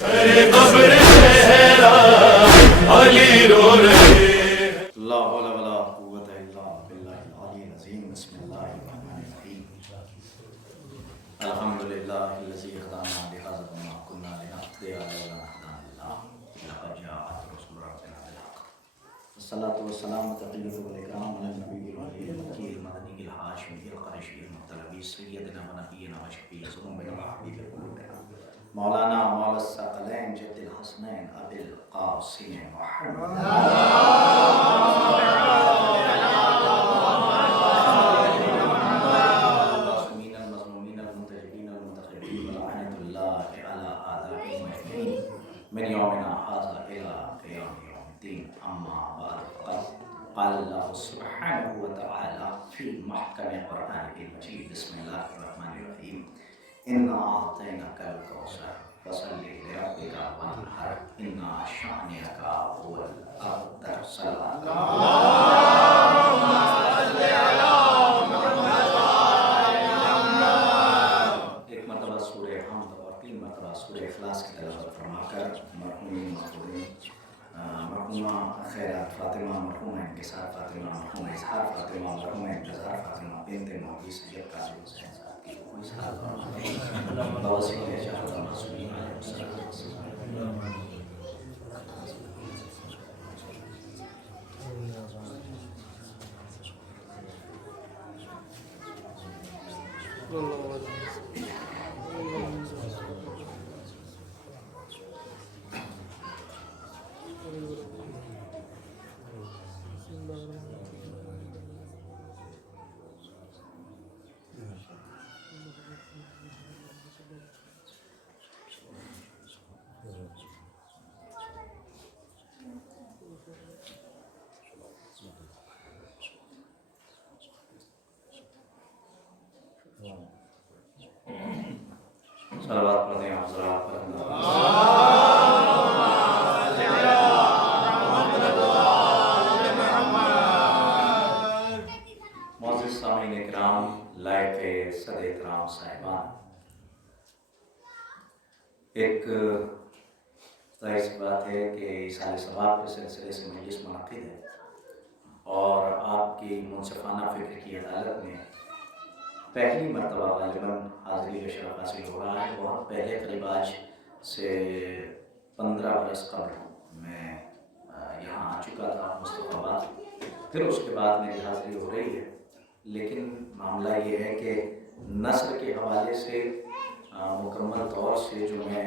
قبر صحرا علی رو رہے. لا حول ولا قوة الا باللہ العلی العظیم. بسم اللہ الرحمن الرحیم. الحمد للہ الذی ہدانا لہذا وما کنا لنہتدی لولا ان ہدانا اللہ لقد جاءت رسول ربنا بالحق. الصلاۃ والسلام تقیۃ والاکرام علی النبی الولی المکی المدنی الہاشمی القریشی المطلبی سیدنا و نبینا و شفیع ذنوبنا و حبیب قلوبنا مولانا مولا الثقلین جد الحسنین ابی القاسم محمد المعصومین المظلومین المنتجبین المنتخبین ولعنۃ اللہ علی اعدائهم اجمعین من یومنا ھذا الی قیام یوم الدین. اما بعد فقد قال اللہ سبحانہ وتعالی فی محکم قرآنہ المجید. بسم اللہ الرحمن الرحیم. انا اعطیناک الکوثر فصل لربک وانحر ان شانئک هو الابتر. صلی ایک مرتبہ سورہ حمد اور 3 مرتبہ سورہ اخلاص کی تلاوت فرما کر مرحومین مرحومہ خیرات فاطمہ، مرحومہ انکسار فاطمہ، مرحومہ اظہار فاطمہ، مرحومہ انتظار فاطمہ بنت مولوی سید قاضی حسین صاحب کی روح اظہار بواسطہ شہادت المعصومین علیہ السلام. صلوات پڑھتے ہیں حضرات پر. معزز سامعین اکرام، لائق صد احترام صاحبان، ایک ظاہر سی بات ہے کہ ایصال ثواب کے سلسلے سے مجلس منعقد ہے اور آپ کی منصفانہ فکر کی عدالت میں پہلی مرتبہ غالباً حاضری کا شرف حاصل ہو رہا ہے. بہت پہلے قریب آج سے 15 برس قبل میں یہاں آ چکا تھا مصطفیٰ آباد، پھر اس کے بعد میری حاضری ہو رہی ہے. لیکن معاملہ یہ ہے کہ نثر کے حوالے سے مکمل طور سے جو میں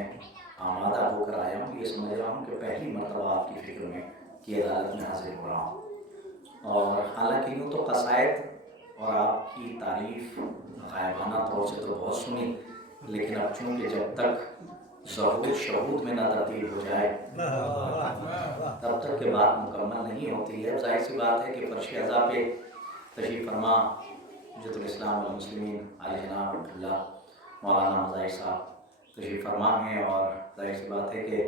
آمادہ ہو کر آیا ہوں، یہ سمجھ رہا ہوں کہ پہلی مرتبہ آپ کی فکر میں کی عدالت میں حاضر ہو رہا ہوں. اور حالانکہ یوں تو قصائد اور آپ کی تعریف غائبانہ طور سے تو بہت سنی، لیکن اب چونکہ جب تک ظہور شہود میں نہ تبدیل ہو جائے تب تک کہ بات مکمل نہیں ہوتی ہے. ظاہر سی بات ہے کہ فرش اعضاء پہ تشریف فرما حجت الاسلام والمسلمین علی جناب اللہ مولانا مظاہر صاحب تشریف فرما ہیں، اور ظاہر سی بات ہے کہ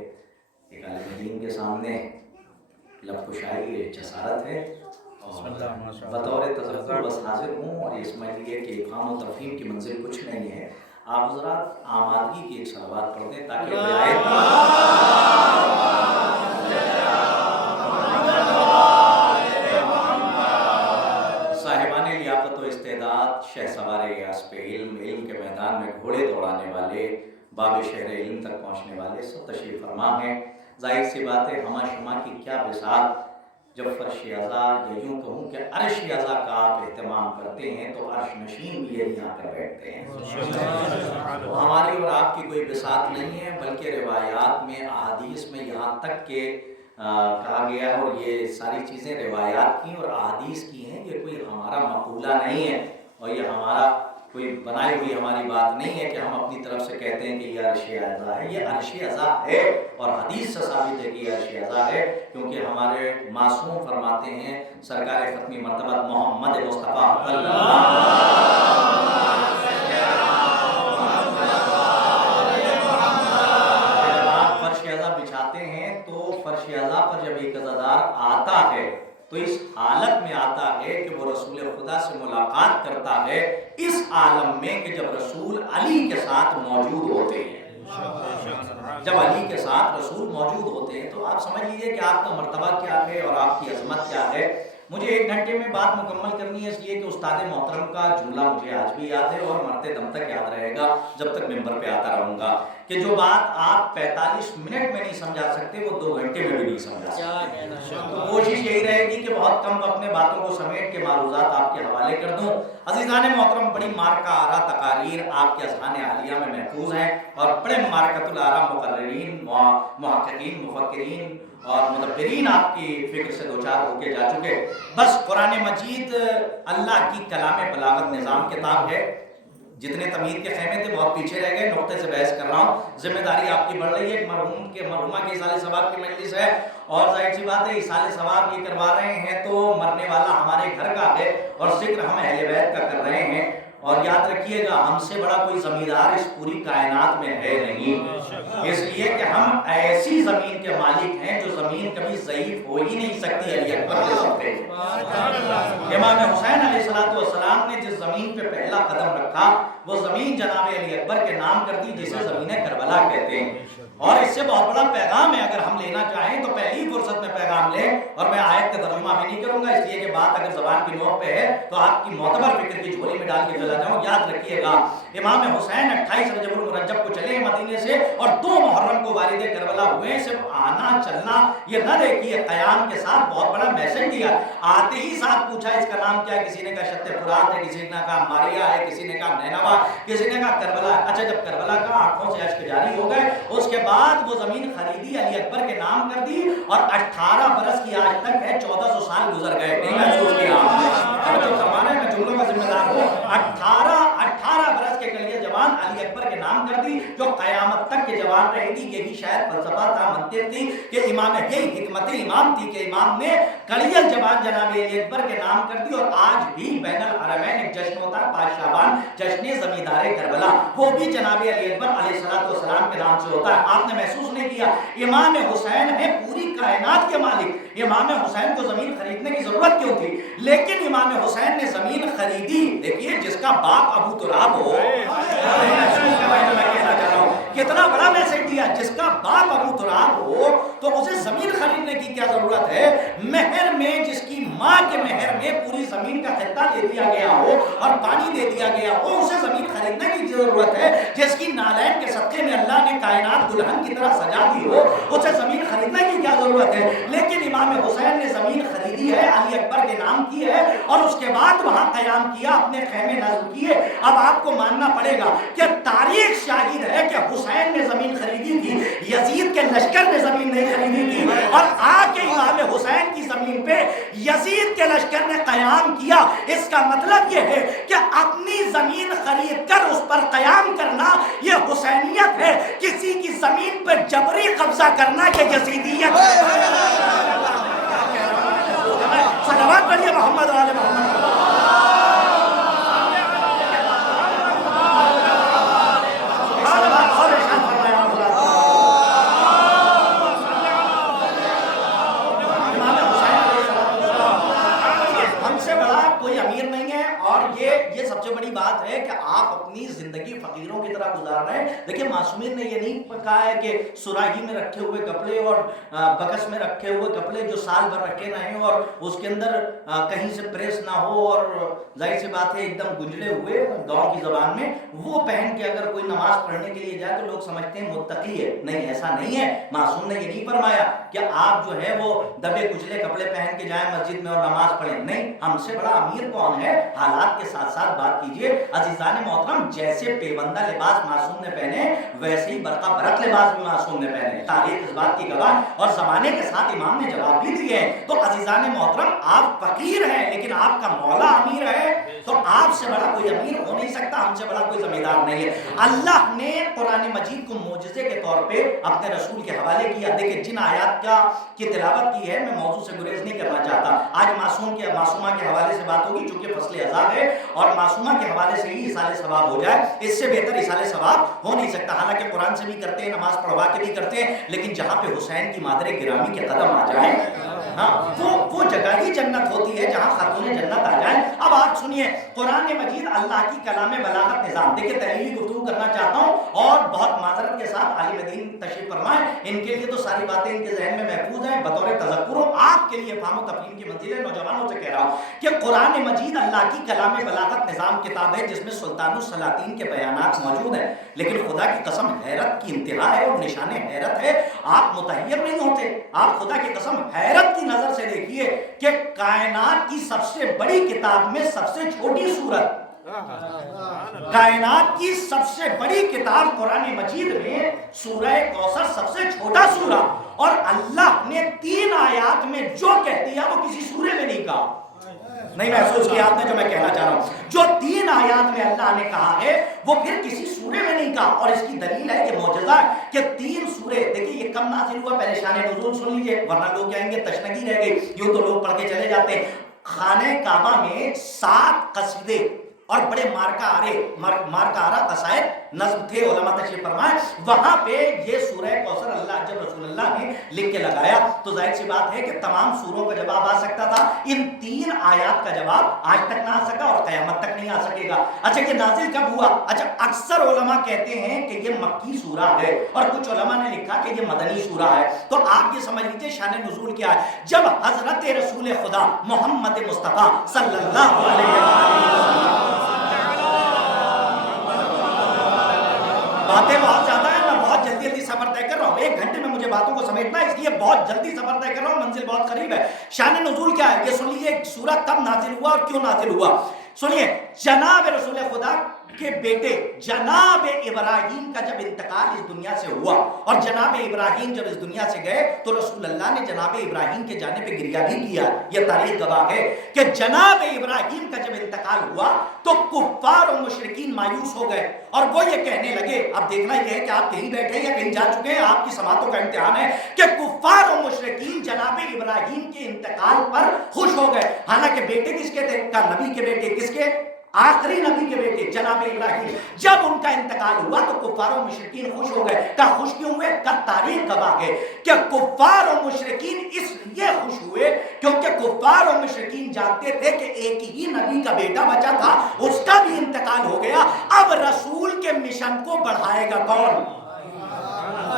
ایک عالم دین کے سامنے لب کشائی جسارت ہے، اور بطور تذکر بس حاضر ہوں. اور یہ سمجھ لیے کہ افہام و تفہیم کی منزل کچھ نہیں ہے. آپ حضرات آمادگی کی ایک صلوات پڑھ دیں تاکہ صاحبان لیاقت و استعداد، شہ سوار یاس پہ علم، علم کے میدان میں گھوڑے دوڑانے والے، باب شہر علم تک پہنچنے والے سب تشریف فرما ہیں. ظاہر سی بات ہے ہما شما کی کیا بساط جب فرش اعضاء یا یوں کہوں کہ عرش اعضاء کا آپ اہتمام کرتے ہیں تو عرش نشین بھی یہی آ کر بیٹھتے ہیں. ہماری اور آپ کی کوئی بساط نہیں ہے، بلکہ روایات میں احادیث میں یہاں تک کہ کہا گیا، اور یہ ساری چیزیں روایات کی اور احادیث کی ہیں، یہ کوئی ہمارا مقولہ نہیں ہے اور یہ ہمارا کوئی بنائی ہوئی ہماری بات نہیں ہے کہ ہم اپنی طرف سے کہتے ہیں کہ یہ عرش اعضاء ہے. یہ عرش اعضاء ہے اور حدیث سے ثابت ہے کہ یہ عرش اعضاء ہے، کیونکہ ہمارے معصوم فرماتے ہیں سرکار ختمی مرتبہ محمد مصطفیٰ فرش اعضاء بچھاتے ہیں تو فرش اعضاء پر جب ایک عزادار آتا ہے تو اس حالت میں آتا ہے کہ وہ رسول خدا سے ملاقات کرتا ہے اس عالم میں کہ جب رسول علی کے ساتھ موجود ہوتے ہیں. جب علی کے ساتھ رسول موجود ہوتے ہیں تو آپ سمجھ لیجیے کہ آپ کا مرتبہ کیا ہے اور آپ کی عظمت کیا ہے۔ مجھے 1 گھنٹے میں بات مکمل کرنی ہے، اس لیے کہ استاد محترم کا جملہ مجھے آج بھی یاد ہے اور مرتے دم تک یاد رہے گا جب تک ممبر پہ آتا رہوں گا، کہ جو بات آپ 45 منٹ میں نہیں سمجھا سکتے وہ 2 گھنٹے میں بھی نہیں سمجھا سکتے۔ تو کوشش یہی رہے گی کہ بہت کم اپنے باتوں کو سمیٹ کے معروضات آپ کے حوالے کر دوں۔ عزیزان محترم، بڑی مارکہ آرا تقاریر آپ کے اذہان عالیہ میں محفوظ ہیں اور بڑے مارکۃ الآرا مقررین، محققین، مفکرین اور مدبرین آپ کی فکر سے دوچار ہو کے جا چکے۔ بس قرآن مجید اللہ کی کلام بلاغت نظام کتاب ہے۔ جتنے تمہید کے خیمے تھے بہت پیچھے رہ گئے، نقطے سے بحث کر رہا ہوں۔ ذمہ داری آپ کی بڑھ رہی ہے، مرحومہ کے ایصال ثواب کی مجلس ہے اور ظاہر سی بات ہے ایصال ثواب یہ کروا رہے ہیں تو مرنے والا ہمارے گھر کا ہے اور ذکر ہم اہل بیت کا کر رہے ہیں۔ اور یاد رکھیے گا ہم سے بڑا کوئی زمیندار اس پوری کائنات میں ہے نہیں، اس لیے کہ ہم ایسی زمین کے مالک ہیں جو زمین کبھی ضعیف ہو ہی نہیں سکتی۔ علی اکبر کے سکتے امام حسین علیہ السلام نے جس زمین پہ پہلا قدم رکھا وہ زمین جناب علی اکبر کے نام کر دی، جسے زمین کربلا کہتے ہیں۔ اور اس سے بہت بڑا پیغام ہے، اگر ہم لینا چاہیں تو پہلی فرصت میں پیغام لیں۔ اور میں آیت کا ترجمہ بھی نہیں کروں گا اس لیے کہ بات اگر زبان کی نوک پہ ہے تو آپ کی معتبر فکر کی جھولی میں ڈال کے چلا جاؤں۔ یاد رکھیے گا امام حسین 28 رجب المرجب کو چلے مدینے سے اور 2 محرم کو والد کربلا ہوئے۔ صرف آنا چلنا یہ نہ دیکھیے، قیام کے ساتھ بہت بڑا میسج دیا۔ آتے ہی ساتھ پوچھا اس کا نام کیا ہے، کسی نے کہا شت فرات ہے، کسی نے کہا ماریا ہے، کسی نے کہا نینوا، کسی نے کہا کربلا ہے۔ اچھا جب کربلا کا آنکھوں سے اشک جاری ہو گئے اس کے بعد وہ زمین خریدی، علی اکبر کے نام کر دی اور 18 برس کی آج تک ہے، 1400 سال گزر گئے۔ نہیں محسوس کیا تو زمانے میں جملوں کا ذمہ دار ہوں۔ 18 برس کے کلیہ جوان علی اکبر کے نام کر دی جو قیامت تک کے جوان رہے گی۔ یہ بھی شاید فلسفہ تھا، منطق تھی کہ امام، یہی حکمت امام تھی کہ امام نے کلیہ جوان جناب علی اکبر کے نام کر دی۔ اور آج بھی بین الحرمین ایک جشن ہوتا ہے 5 شعبان، جشن زمیندار کربلا، وہ بھی جناب علی اکبر علیہ السلام کے نام سے ہوتا ہے۔ آپ نے محسوس نہیں کیا امام حسین ہے پوری کائنات کے مالک، امام حسین کو زمین خریدنے کی ضرورت کیوں تھی؟ لیکن امام حسین نے زمین خریدی۔ دیکھیے جس کا باپ ابو تراب ہو، کتنا بڑا میسج دیا، جس کا باپ ابو تراب ہو تو اسے زمین خریدنے کی کیا ضرورت ہے؟ مہر میں جس کی ماں کے مہر میں پوری زمین کا خطہ دے دیا گیا ہو اور پانی دے دیا گیا ہو، اسے زمین خریدنے کی ضرورت ہے؟ جس کی نالین کے صدقے میں اللہ نے کائنات دلہن کی طرح سجا دی ہو، اسے زمین خریدنے کی کیا ضرورت ہے؟ لیکن امام حسین نے زمین خریدی ہے، علی اکبر کے نام کی ہے اور اس کے بعد وہاں قیام کیا، اپنے خیمے نصب کیے۔ اب آپ کو ماننا پڑے گا کہ تاریخ شاہد ہے کہ حسین نے زمین خریدی تھی، یزید کے لشکر نے زمین نہیں خریدی تھی، اور آ کے امام حسین کی زمین پہ یزید کے لشکر نے قیام کیا۔ اس کا مطلب یہ ہے کہ اپنی زمین خرید کر اس پر قیام کرنا یہ حسینیت ہے، کسی کی زمین پہ جبری قبضہ کرنا یہ یزیدیت ہے۔ صلوات پڑھیے محمد و آل محمد۔ یہ سب سے بڑی بات ہے کہ آپ اپنی زندگی فقیروں کی طرح گزار رہے ہیں۔ دیکھیں معصومین نے یہ نہیں کہا ہے کہ سراہی میں رکھے ہوئے کپڑے اور بکس میں رکھے ہوئے کپڑے جو سال بھر رکھے نہ ہیں اور اس کے اندر کہیں سے پریس نہ ہو اور ظاہر سی بات ہے ایک دم گنجلے ہوئے گاؤں کی زبان میں وہ پہن کے اگر کوئی نماز پڑھنے کے لیے جائے تو لوگ سمجھتے ہیں متقی ہے۔ نہیں، ایسا نہیں ہے۔ معصوم نے یہ نہیں فرمایا کہ آپ جو ہے وہ دبے کچلے کپڑے پہن کے جائیں مسجد میں اور نماز پڑھیں۔ نہیں، ہم سے بڑا امیر کون ہے؟ حالات کے ساتھ ساتھ بات کیجئے۔ عزیزان محترم، جیسے پیوندہ لباس معصوم نے پہنے ویسے ہی برقع برق لباس بھی معصوم نے پہنے۔ تاریخ اس بات کی گواہ اور زمانے کے ساتھ امام نے جواب بھی دیے ہیں۔ تو عزیزان محترم، آپ فقیر ہیں لیکن آپ کا مولا امیر ہے، تو آپ سے بڑا کوئی امیر ہو نہیں سکتا، ہم سے بڑا کوئی زمیندار نہیں ہے۔ اللہ نے قرآن مجید کو معجزے کے طور پہ اپنے رسول کے حوالے کیا۔ دیکھیں جن آیات کی تلاوت کی ہے، میں موضوع سے گریز نہیں کرنا چاہتا۔ آج معصومہ کے حوالے سے بات ہوگی چونکہ فصل اذان ہے اور معصومہ کے حوالے سے ہی ایصال ثواب ہو جائے، اس سے بہتر ایصال ثواب ہو نہیں سکتا۔ حالانکہ قرآن سے بھی کرتے ہیں، نماز پڑھوا کے بھی کرتے ہیں، لیکن جہاں پہ حسین کی مادر گرامی کے قدم آ جائیں، ہاں وہ جگہ ہی جنت ہوتی ہے جہاں خاتون جنت آ جائیں۔ اب آپ سنیے قرآن مجید اللہ کی کلام بلاغت نظام۔ دیکھیں تحلیلی گفتگو گفتگو کرنا چاہتا ہوں، اور بہت معذرت کے ساتھ عالم دین تشریف فرمائیں، ان کے لیے تو ساری باتیں ان کے ذہن میں محفوظ ہیں، بطور تذکر آپ کے لیے فہم و تفہیم کی منزل ہے۔ نوجوانوں سے کہہ رہا ہوں کہ قرآن مجید اللہ کی کلام بلاغت نظام کتاب ہے، جس میں سلطان السلاطین کے بیانات موجود ہیں، لیکن خدا کی قسم حیرت کی انتہا ہے اور نشان حیرت ہے، آپ متحیر نہیں ہوتے۔ آپ خدا کی قسم حیرت کی نظر سے دیکھیے کہ کائنات کی سب سے بڑی کتاب میں سب سے چھوٹی سورت، کائنات کی سب سے بڑی کتاب قرآن مجید میں سورہ کوثر سب سے چھوٹا سورہ، اور اللہ نے 3 آیات میں جو کہہ دیا وہ کسی سورے میں نہیں کہا۔ نہیں محسوس کیا آپ نے جو میں کہنا چاہ رہا ہوں؟ جو 3 آیات میں اللہ نے کہا ہے وہ پھر کسی سورے میں نہیں کہا، اور اس کی دلیل ہے، یہ معجزہ ہے کہ 3 سورے، دیکھیے یہ کم نازل ہوا، پہلے شان نزول سن لیجئے ورنہ لوگ کہیں گے تشنگی رہ گئی، یوں تو لوگ پڑھ کے چلے جاتے ہیں۔ خانہ کعبہ میں 7 قصیدے اور بڑے مارکارہ قصائد نظم تھے، علماء تشریف فرمائے، وہاں پہ یہ سورہ کوثر اللہ جب رسول اللہ نے لکھ کے لگایا تو ظاہر سی بات ہے کہ تمام سوروں کا جواب آ سکتا تھا، ان 3 آیات کا جواب آج تک نہ آ سکا اور قیامت تک نہیں آ سکے گا۔ اچھا یہ نازل کب ہوا؟ اچھا اکثر علماء کہتے ہیں کہ یہ مکی سورہ ہے، اور کچھ علماء نے لکھا کہ یہ مدنی سورہ ہے۔ تو آپ یہ سمجھ لیجیے شان نزول کیا ہے۔ جب حضرت رسول خدا محمد مصطفیٰ صلی اللہ علیہ وسلم، باتیں بہت زیادہ ہیں، میں بہت جلدی سفر طے کر رہا ہوں، 1 گھنٹے میں مجھے باتوں کو سمیٹنا ہے، اس لیے بہت جلدی سفر طے کر رہا ہوں، منزل بہت قریب ہے۔ شان نزول کیا ہے یہ سن لیجیے، سورہ کب نازل ہوا اور کیوں نازل ہوا، سنیے۔ جناب رسول خدا کے بیٹے جناب ابراہیم کا جب انتقال اس دنیا سے ہوا، اور جناب ابراہیم جب اس دنیا سے گئے تو رسول اللہ نے جناب ابراہیم کے جانے پہ گریہ بھی کیا۔ یہ تاریخ گواہ ہے کہ جناب ابراہیم کا جب انتقال ہوا تو کفار و مشرکین مایوس ہو گئے، اور وہ یہ کہنے لگے، اب دیکھنا یہ ہے کہ آپ کہیں بیٹھے یا کہیں جا چکے ہیں، آپ کی سماعتوں کا امتحان ہے، کہ کفار و مشرکین جناب ابراہیم کے انتقال پر خوش ہو گئے، حالانکہ بیٹے کس کے تھے؟ کا نبی کے بیٹے، کس کے؟ آخری نبی کے بیٹے جناب ابراہیم۔ جب ان کا انتقال ہوا تو کفار و مشرکین خوش ہو گئے۔ کا خوش کیوں ہوئے؟ کا تاریخ گواہ ہے کہ کفار و مشرکین اس لیے خوش ہوئے کیونکہ کفار و مشرکین جانتے تھے کہ ایک ہی نبی کا بیٹا بچا تھا، اس کا بھی انتقال ہو گیا، اب رسول کے مشن کو بڑھائے گا کون؟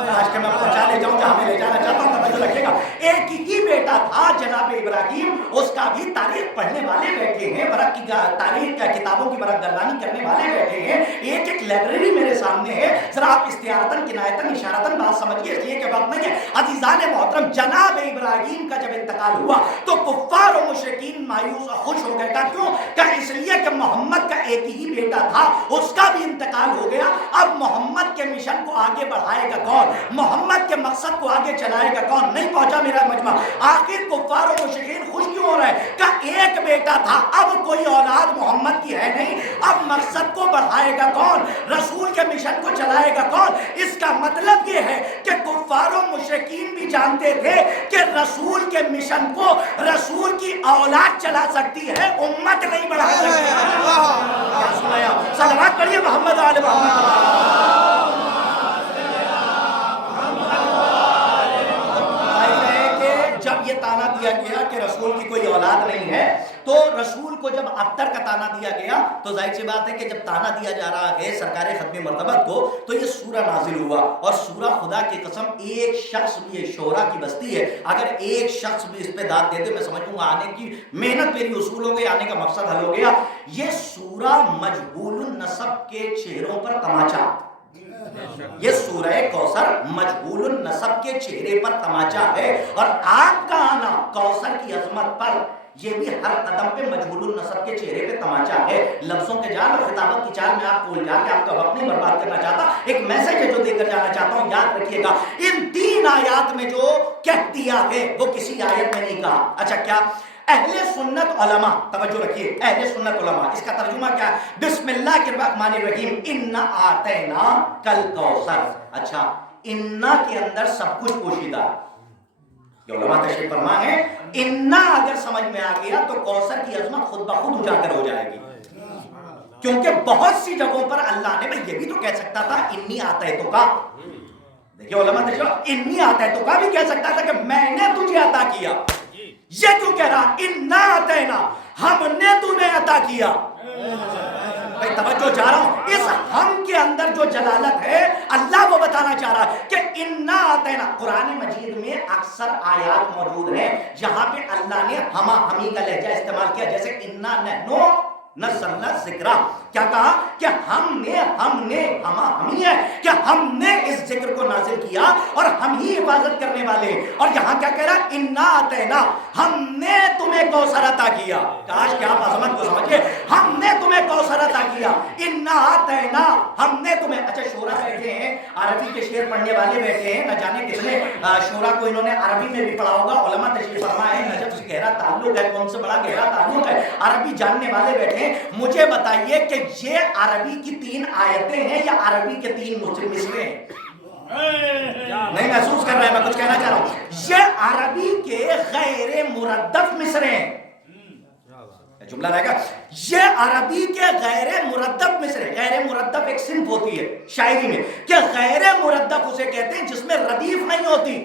آج کے میں پہنچا لے جاؤں جہاں میں لے جانا چاہتا ہوں، توجہ رکھیے گا۔ ایک ہی بیٹا تھا جناب ابراہیم، اس کا بھی تاریخ پڑھنے والے بیٹھے ہیں، برق کی تاریخ کا کتابوں کی برق گردانی کرنے والے بیٹھے ہیں، ایک لائبریری میرے سامنے ہے، ذرا آپ استعارتاً کنایتاً اشارتاً بات سمجھیے، اس لیے کہ وقت نہیں ہے۔ عزیزان محترم، جناب ابراہیم کا جب انتقال ہوا تو کفار و مشرکین مایوس اور خوش ہو گئے۔ کا کیوں؟ کہ اس لیے کہ محمد کا ایک ہی بیٹا تھا، اس کا بھی انتقال ہو گیا، اب محمد کے مشن کو آگے بڑھائے گا کون؟ محمد کے مقصد کو آگے چلائے گا کون؟ نہیں پہنچا میرا مجمع۔ آخر کفار و مشرکین خوش کیوں ہو رہے ہیں؟ کہ ایک بیٹا تھا، اب کوئی اولاد محمد کی ہے نہیں، اب مقصد کو بڑھائے گا کون؟ رسول کے مشن کو چلائے گا کون؟ اس کا مطلب یہ ہے کہ کفار و مشرکین بھی جانتے تھے کہ رسول کے مشن کو رسول کی اولاد چلا سکتی ہے، امت نہیں بڑھا سکتی۔ کیا سنایا؟ صلوات پڑھیے محمد آل محمد۔ جب یہ تانا دیا گیا کہ رسول کی کوئی اولاد نہیں ہے تو رسول کو جب ابتر کا تانا دیا گیا تو ظاہر سی بات ہے کہ جب تانا دیا جا رہا ہے سرکار ختم مرتبت کو تو یہ سورہ نازل ہوا، اور سورہ خدا کی قسم ایک شخص بھی، یہ شورا کی بستی ہے، اگر ایک شخص بھی اس پہ داد دے دے میں سمجھوں گا آنے کی محنت میری وصول ہو گئی، آنے کا مقصد حل ہو گیا۔ یہ سورہ مجہول النسب کے چہروں پر تماچا، یہ سورہ کوثر مجہول النسب کے چہرے پر تماچا ہے، اور آپ کا آنا کوثر کی عظمت پر یہ بھی ہر قدم پہ مجہول النسب کے چہرے پہ تماچا ہے۔ لفظوں کے جال اور خطابت کی چال میں آپ بھول جا کے آپ کا وقت نہیں برباد کرنا چاہتا، ایک میسج ہے جو دے کر جانا چاہتا ہوں، یاد رکھیے گا ان 3 آیات میں جو کہہ دیا ہے وہ کسی آیت میں نہیں کہا۔ اچھا کیا؟ اہل سنت علماء، توجہ رکھیے، اہل سنت علماء، اس کا ترجمہ کیا ہے؟ بسم اللہ الرحمن الرحیم، انا آتینا کل کوثر۔ اچھا انا کے اندر سب کچھ پوشیدہ ہے، یہ علماء تشریف فرما ہے، انا اگر سمجھ میں آ گیا تو کوثر کی عظمت خود بخود اجاگر ہو جائے گی، کیونکہ بہت سی جگہوں پر اللہ نے، بھئی یہ بھی تو کہہ سکتا تھا انی آتیتو کا، دیکھیں علماء تشریف، انی آتیتو کا بھی کہہ سکتا تھا کہ میں نے تجھے عطا کیا، یہ کیوں کہہ رہا انا آتینا، ہم نے تمہیں عطا کیا۔ بھائی توجہ چاہ رہا ہوں، اس ہم کے اندر جو جلالت ہے اللہ وہ بتانا چاہ رہا ہے کہ انا آتینا. قرآن مجید میں اکثر آیات موجود ہیں جہاں پہ اللہ نے ہما ہمی کا لہجہ استعمال کیا، جیسے انا نحنو نزلنا ذکرہ. کیا کہا کہ ہم نے ہما ہمی ہے کہ ہم نے اس ذکر کو نازل کیا اور ہم ہی حفاظت کرنے والے ہیں. اور یہاں کیا کہہ رہا، انا آتینا، ہم نے تمہیں کوثر عطا کیا. کاش کہ آپ عظمت کو سمجھے، ہم نے تمہیں کوثر عطا کیا. انا آتینا، ہم نے تمہیں. اچھا شورا بیٹھے ہیں، عربی کے شعر پڑھنے والے بیٹھے ہیں، نہ جانے کتنے شورا کو انہوں نے عربی میں بھی پڑھا ہوگا. علماء تشریف فرما ہے، نجف سے گہرا تعلق ہے، کون سے بڑا گہرا تعلق ہے، عربی جاننے والے بیٹھے ہیں. مجھے بتائیے کہ یہ عربی کی 3 آیتیں ہیں یا عربی کے 3 مصرے ہیں؟ نہیں محسوس کر رہا ہے، میں کچھ کہنا چاہ رہا ہوں. یہ عربی کے غیر مردف مصرے ہیں. جملہ رہے گا، یہ عربی کے غیر مردف مصرے. غیر مردف ایک صنف ہوتی ہے شاعری میں کہ غیر مردف اسے کہتے ہیں جس میں ردیف نہیں ہوتی،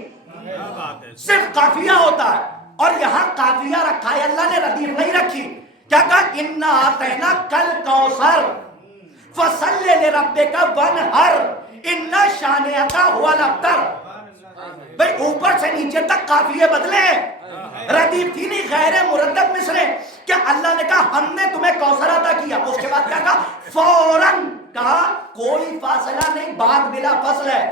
صرف قافیہ ہوتا ہے. اور یہاں قافیہ رکھا ہے، اللہ نے ردیف نہیں رکھی. کیا کہا، انا آتینا کل کوثر فصل لربک وانحر ان شانئک هو الابتر. بھئی اوپر سے نیچے تک قافیے بدلے، ردیف تھی نہیں، غیر مردف مصرے. کیا اللہ نے کہا ہم نے تمہیں کوثر عطا کیا، اس کے بعد کیا کہا، فوراً کہا کوئی فاصلہ نہیں، بعد بلا فصل ہے.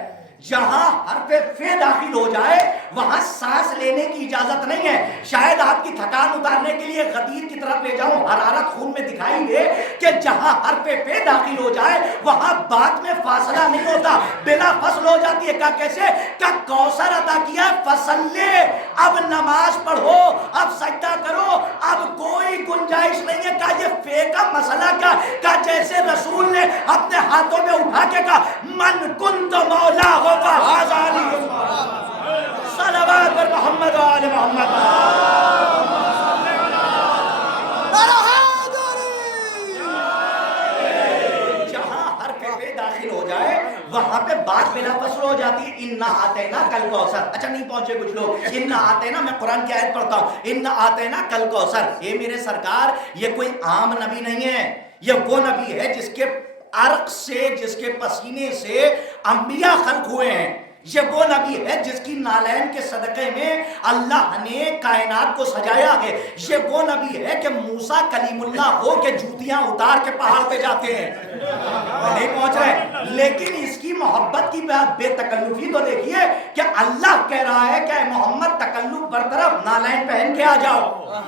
جہاں حرف فے داخل ہو جائے وہاں سانس لینے کی اجازت نہیں ہے. شاید آپ کی تھکان اتارنے کے لیے غدیر کی طرف لے جاؤں، حرارت خون میں دکھائی دے کہ جہاں حرف فے داخل ہو جائے وہاں بات میں فاصلہ نہیں ہوتا، بلا فصل ہو جاتی ہے. کہا کیسے، کہا کوثر عطا کیا، فصل لے، اب نماز پڑھو، اب سجدہ کرو، اب کوئی گنجائش نہیں ہے. کہا یہ فے کا مسئلہ کیا، کہا جیسے رسول نے اپنے ہاتھوں میں اٹھا کے کہا من کنت مولا ہو صلوات پر محمد و آل محمد. جہاں حرف پہ داخل ہو جائے وہاں پہ بات بلا فصل ہو جاتی ہے. انا آتینا کل کوثر. اچھا نہیں پہنچے کچھ لوگ، انا آتینا، میں قرآن کی آیت پڑھتا ہوں، انا آتینا کل کوثر. اے میرے سرکار، یہ کوئی عام نبی نہیں ہے، یہ وہ نبی ہے جس کے عرق سے، جس کے پسینے سے انبیاء خلق ہوئے ہیں. یہ وہ نبی ہے جس کی نالین کے صدقے میں اللہ نے کائنات کو سجایا ہے. یہ وہ نبی ہے کہ موسیٰ کلیم اللہ ہو کے جوتیاں اتار کے پہاڑ پہ جاتے ہیں. نہیں پہنچ رہے، لیکن اس کی محبت کی بے تکلفی تو دیکھیے کہ اللہ کہہ رہا ہے کہ محمد تکلف برطرف، نالین پہن کے آ جاؤ،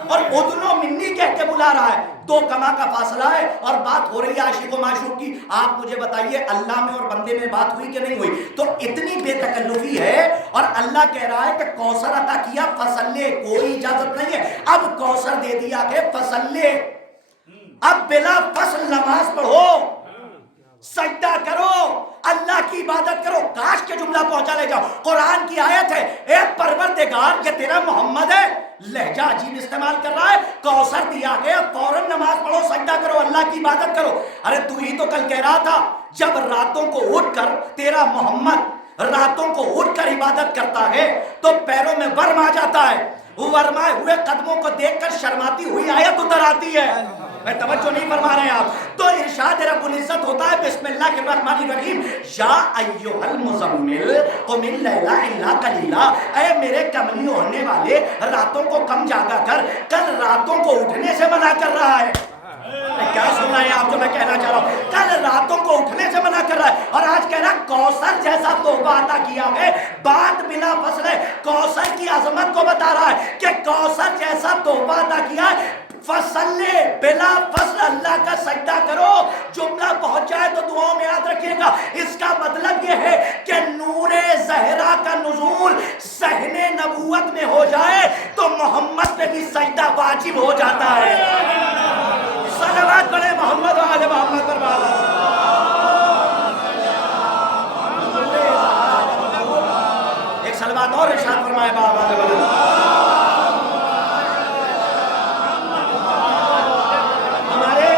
اور ادنو منی کہہ کے بلا رہا ہے. 2 کما کا فاصلہ ہے اور بات ہو رہی ہے عاشق و معشوق کی. آپ مجھے بتائیے اللہ میں اور بندے میں بات ہوئی کہ نہیں ہوئی؟ تو اتنی بے تکلفی ہے. اور اللہ کہہ رہا ہے کہ کوثر عطا کیا، فصل لے، کوئی اجازت نہیں ہے. اب کوثر دے دیا کہ فصل لے، اب بلا فصل نماز پڑھو، سجدہ کرو، اللہ کی عبادت کرو. کاش کے جملہ پہنچا لے جاؤ. قرآن کی آیت ہے، اے پروردگار، یہ تیرا محمد ہے، لہجہ عجیب استعمال کر رہا ہے. کوثر دیا گیا، فوراً نماز پڑھو، سجدہ کرو، اللہ کی عبادت کرو. ارے تو ہی تو کل کہہ رہا تھا جب راتوں کو اٹھ کر تیرا محمد راتوں کو اٹھ کر عبادت کرتا ہے تو پیروں میں ورم آ جاتا ہے. ورمائے ہوئے قدموں کو دیکھ کر شرماتی ہوئی آیت اتر آتی ہے. میں توجہ نہیں فرما رہے ہیں آپ. تو ارشاد رب العزت ہوتا ہے بسم اللہ الرحمن الرحیم، یا ایھا المزمل قم اللیل الا قلیلا. اے میرے کملی ہونے والے، راتوں کو کم جاگا کر. کل راتوں کو اٹھنے سے منع کر رہا ہے. کیا سن رہے ہیں آپ جو میں کہنا چاہ رہا ہوں؟ کل راتوں کو اٹھنے سے منع کر رہا ہے، اور آج کہہ رہا ہے کوثر جیسا تحفہ عطا کیا ہے، بات بلا فصل ہے. کوثر کی عظمت کو بتا رہا ہے کہ کوثر جیسا تحفہ عطا کیا ہے، فصل لے، بلا فصل اللہ کا سجدہ کرو. جملہ پہنچ جائے تو دعاؤں میں یاد رکھیے گا. اس کا مطلب یہ ہے کہ نور زہرا کا نزول صحن نبوت میں ہو جائے تو محمد پہ بھی سجدہ واجب ہو جاتا ہے. صلوات پڑھے محمد و آل محمد پر بالا. ایک صلوات اور ارشاد فرمائے بابا. ہمارے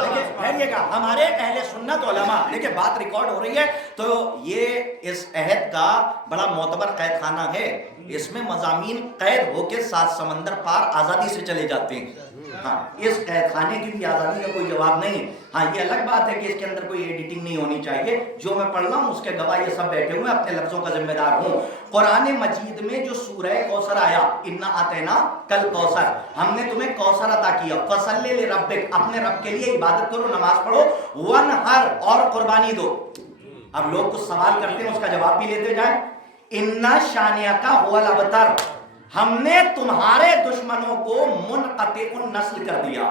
دیکھیے ٹھہریے گا، ہمارے اہل سنت علماء، دیکھیں بات ریکارڈ ہو رہی ہے، تو یہ اس عہد کا بڑا معتبر قید خانہ ہے، اس میں مضامین قید ہو کے 7 سمندر پار آزادی سے چلے جاتے ہیں. ہاں اس قید خانے کی بھی آزادی کا کوئی جواب نہیں. ہاں یہ الگ بات ہے کہ اس کے اندر کوئی ایڈیٹنگ نہیں ہونی چاہیے. جو میں پڑھ رہا ہوں اس کے گواہ یہ سب بیٹھے ہوئے، اپنے لفظوں کا ذمہ دار ہوں. قرآن مجید میں جو سورہ کوثر آیا، انا آتینا کل کوثر، ہم نے تمہیں کوثر عطا کیا، فصلی لربک، اپنے رب کے لیے عبادت کرو، نماز پڑھو، ونہر، اور قربانی دو. اب لوگ کچھ سوال کرتے ہیں، اس کا جواب بھی لیتے جائیں. انا شانئک هو الابتر، ہم نے تمہارے دشمنوں کو منقطع النسل کر دیا.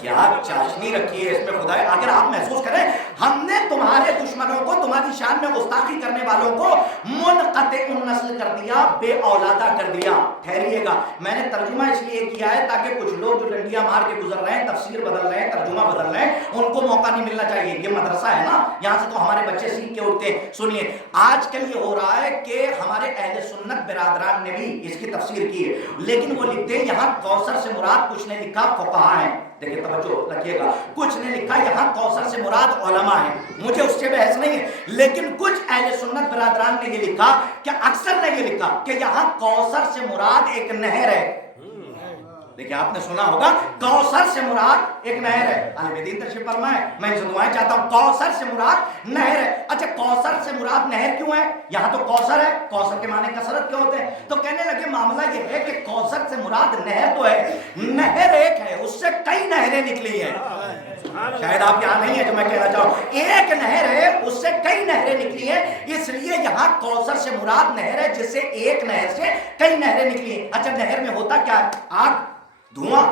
کیا چاشنی رکھی ہے اس میں خدا ہے. اگر آپ محسوس کریں ہم نے تمہارے دشمنوں کو، تمہاری شان میں گستاخی کرنے والوں کو منقطع النسل کر دیا، بے اولادہ کر دیا. ٹھہریے گا، میں نے ترجمہ اس لیے کیا ہے تاکہ کچھ لوگ جو ڈنڈیاں مار کے گزر رہے ہیں، تفسیر بدل رہے ہیں، ترجمہ بدل رہے ہیں، ان کو موقع نہیں ملنا چاہیے. یہ مدرسہ ہے نا، یہاں سے تو ہمارے بچے سیکھ کے اٹھتے ہیں. سنیے، آج کل یہ ہو رہا ہے کہ ہمارے اہل سنت برادران نے بھی اس کی تفسیر کی ہے، لیکن وہ لکھتے ہیں یہاں کوثر سے مراد، کچھ نے لکھا فقہاء ہیں. دیکھیں توجہ رکھیے گا، کچھ نے لکھا یہاں کوثر سے مراد علماء ہیں. مجھے اس سے بحث نہیں ہے، لیکن کچھ اہل سنت برادران نے یہ لکھا کہ اکثر نے یہ لکھا کہ یہاں کوثر سے مراد ایک نہر ہے. دیکھیں آپ نے سنا ہوگا کوثر سے مراد ایک نہر ہے. عالم دین تشریف فرمائے، میں ان سے دعائیں چاہتا ہوں. کوثر سے مراد نہر ہے. اچھا کوثر سے مراد نہر کیوں ہے؟ یہاں تو کوثر ہے، کوثر کے معنی کثرت کیوں ہوتے ہیں؟ تو کہنے لگے معاملہ یہ ہے کہ کوثر سے مراد نہر تو ہے، نہر ایک ہے، اس سے کئی نہریں نکلی ہیں. شاید آپ یہاں نہیں ہے جو میں کہنا چاہوں. ایک نہر ہے، اس سے کئی نہریں نکلی ہیں، اس لیے یہاں کوثر سے مراد نہر ہے جس سے ایک نہر سے کئی نہریں نکلی ہیں. اچھا نہر میں ہوتا کیا ہے؟ آگ، دھواں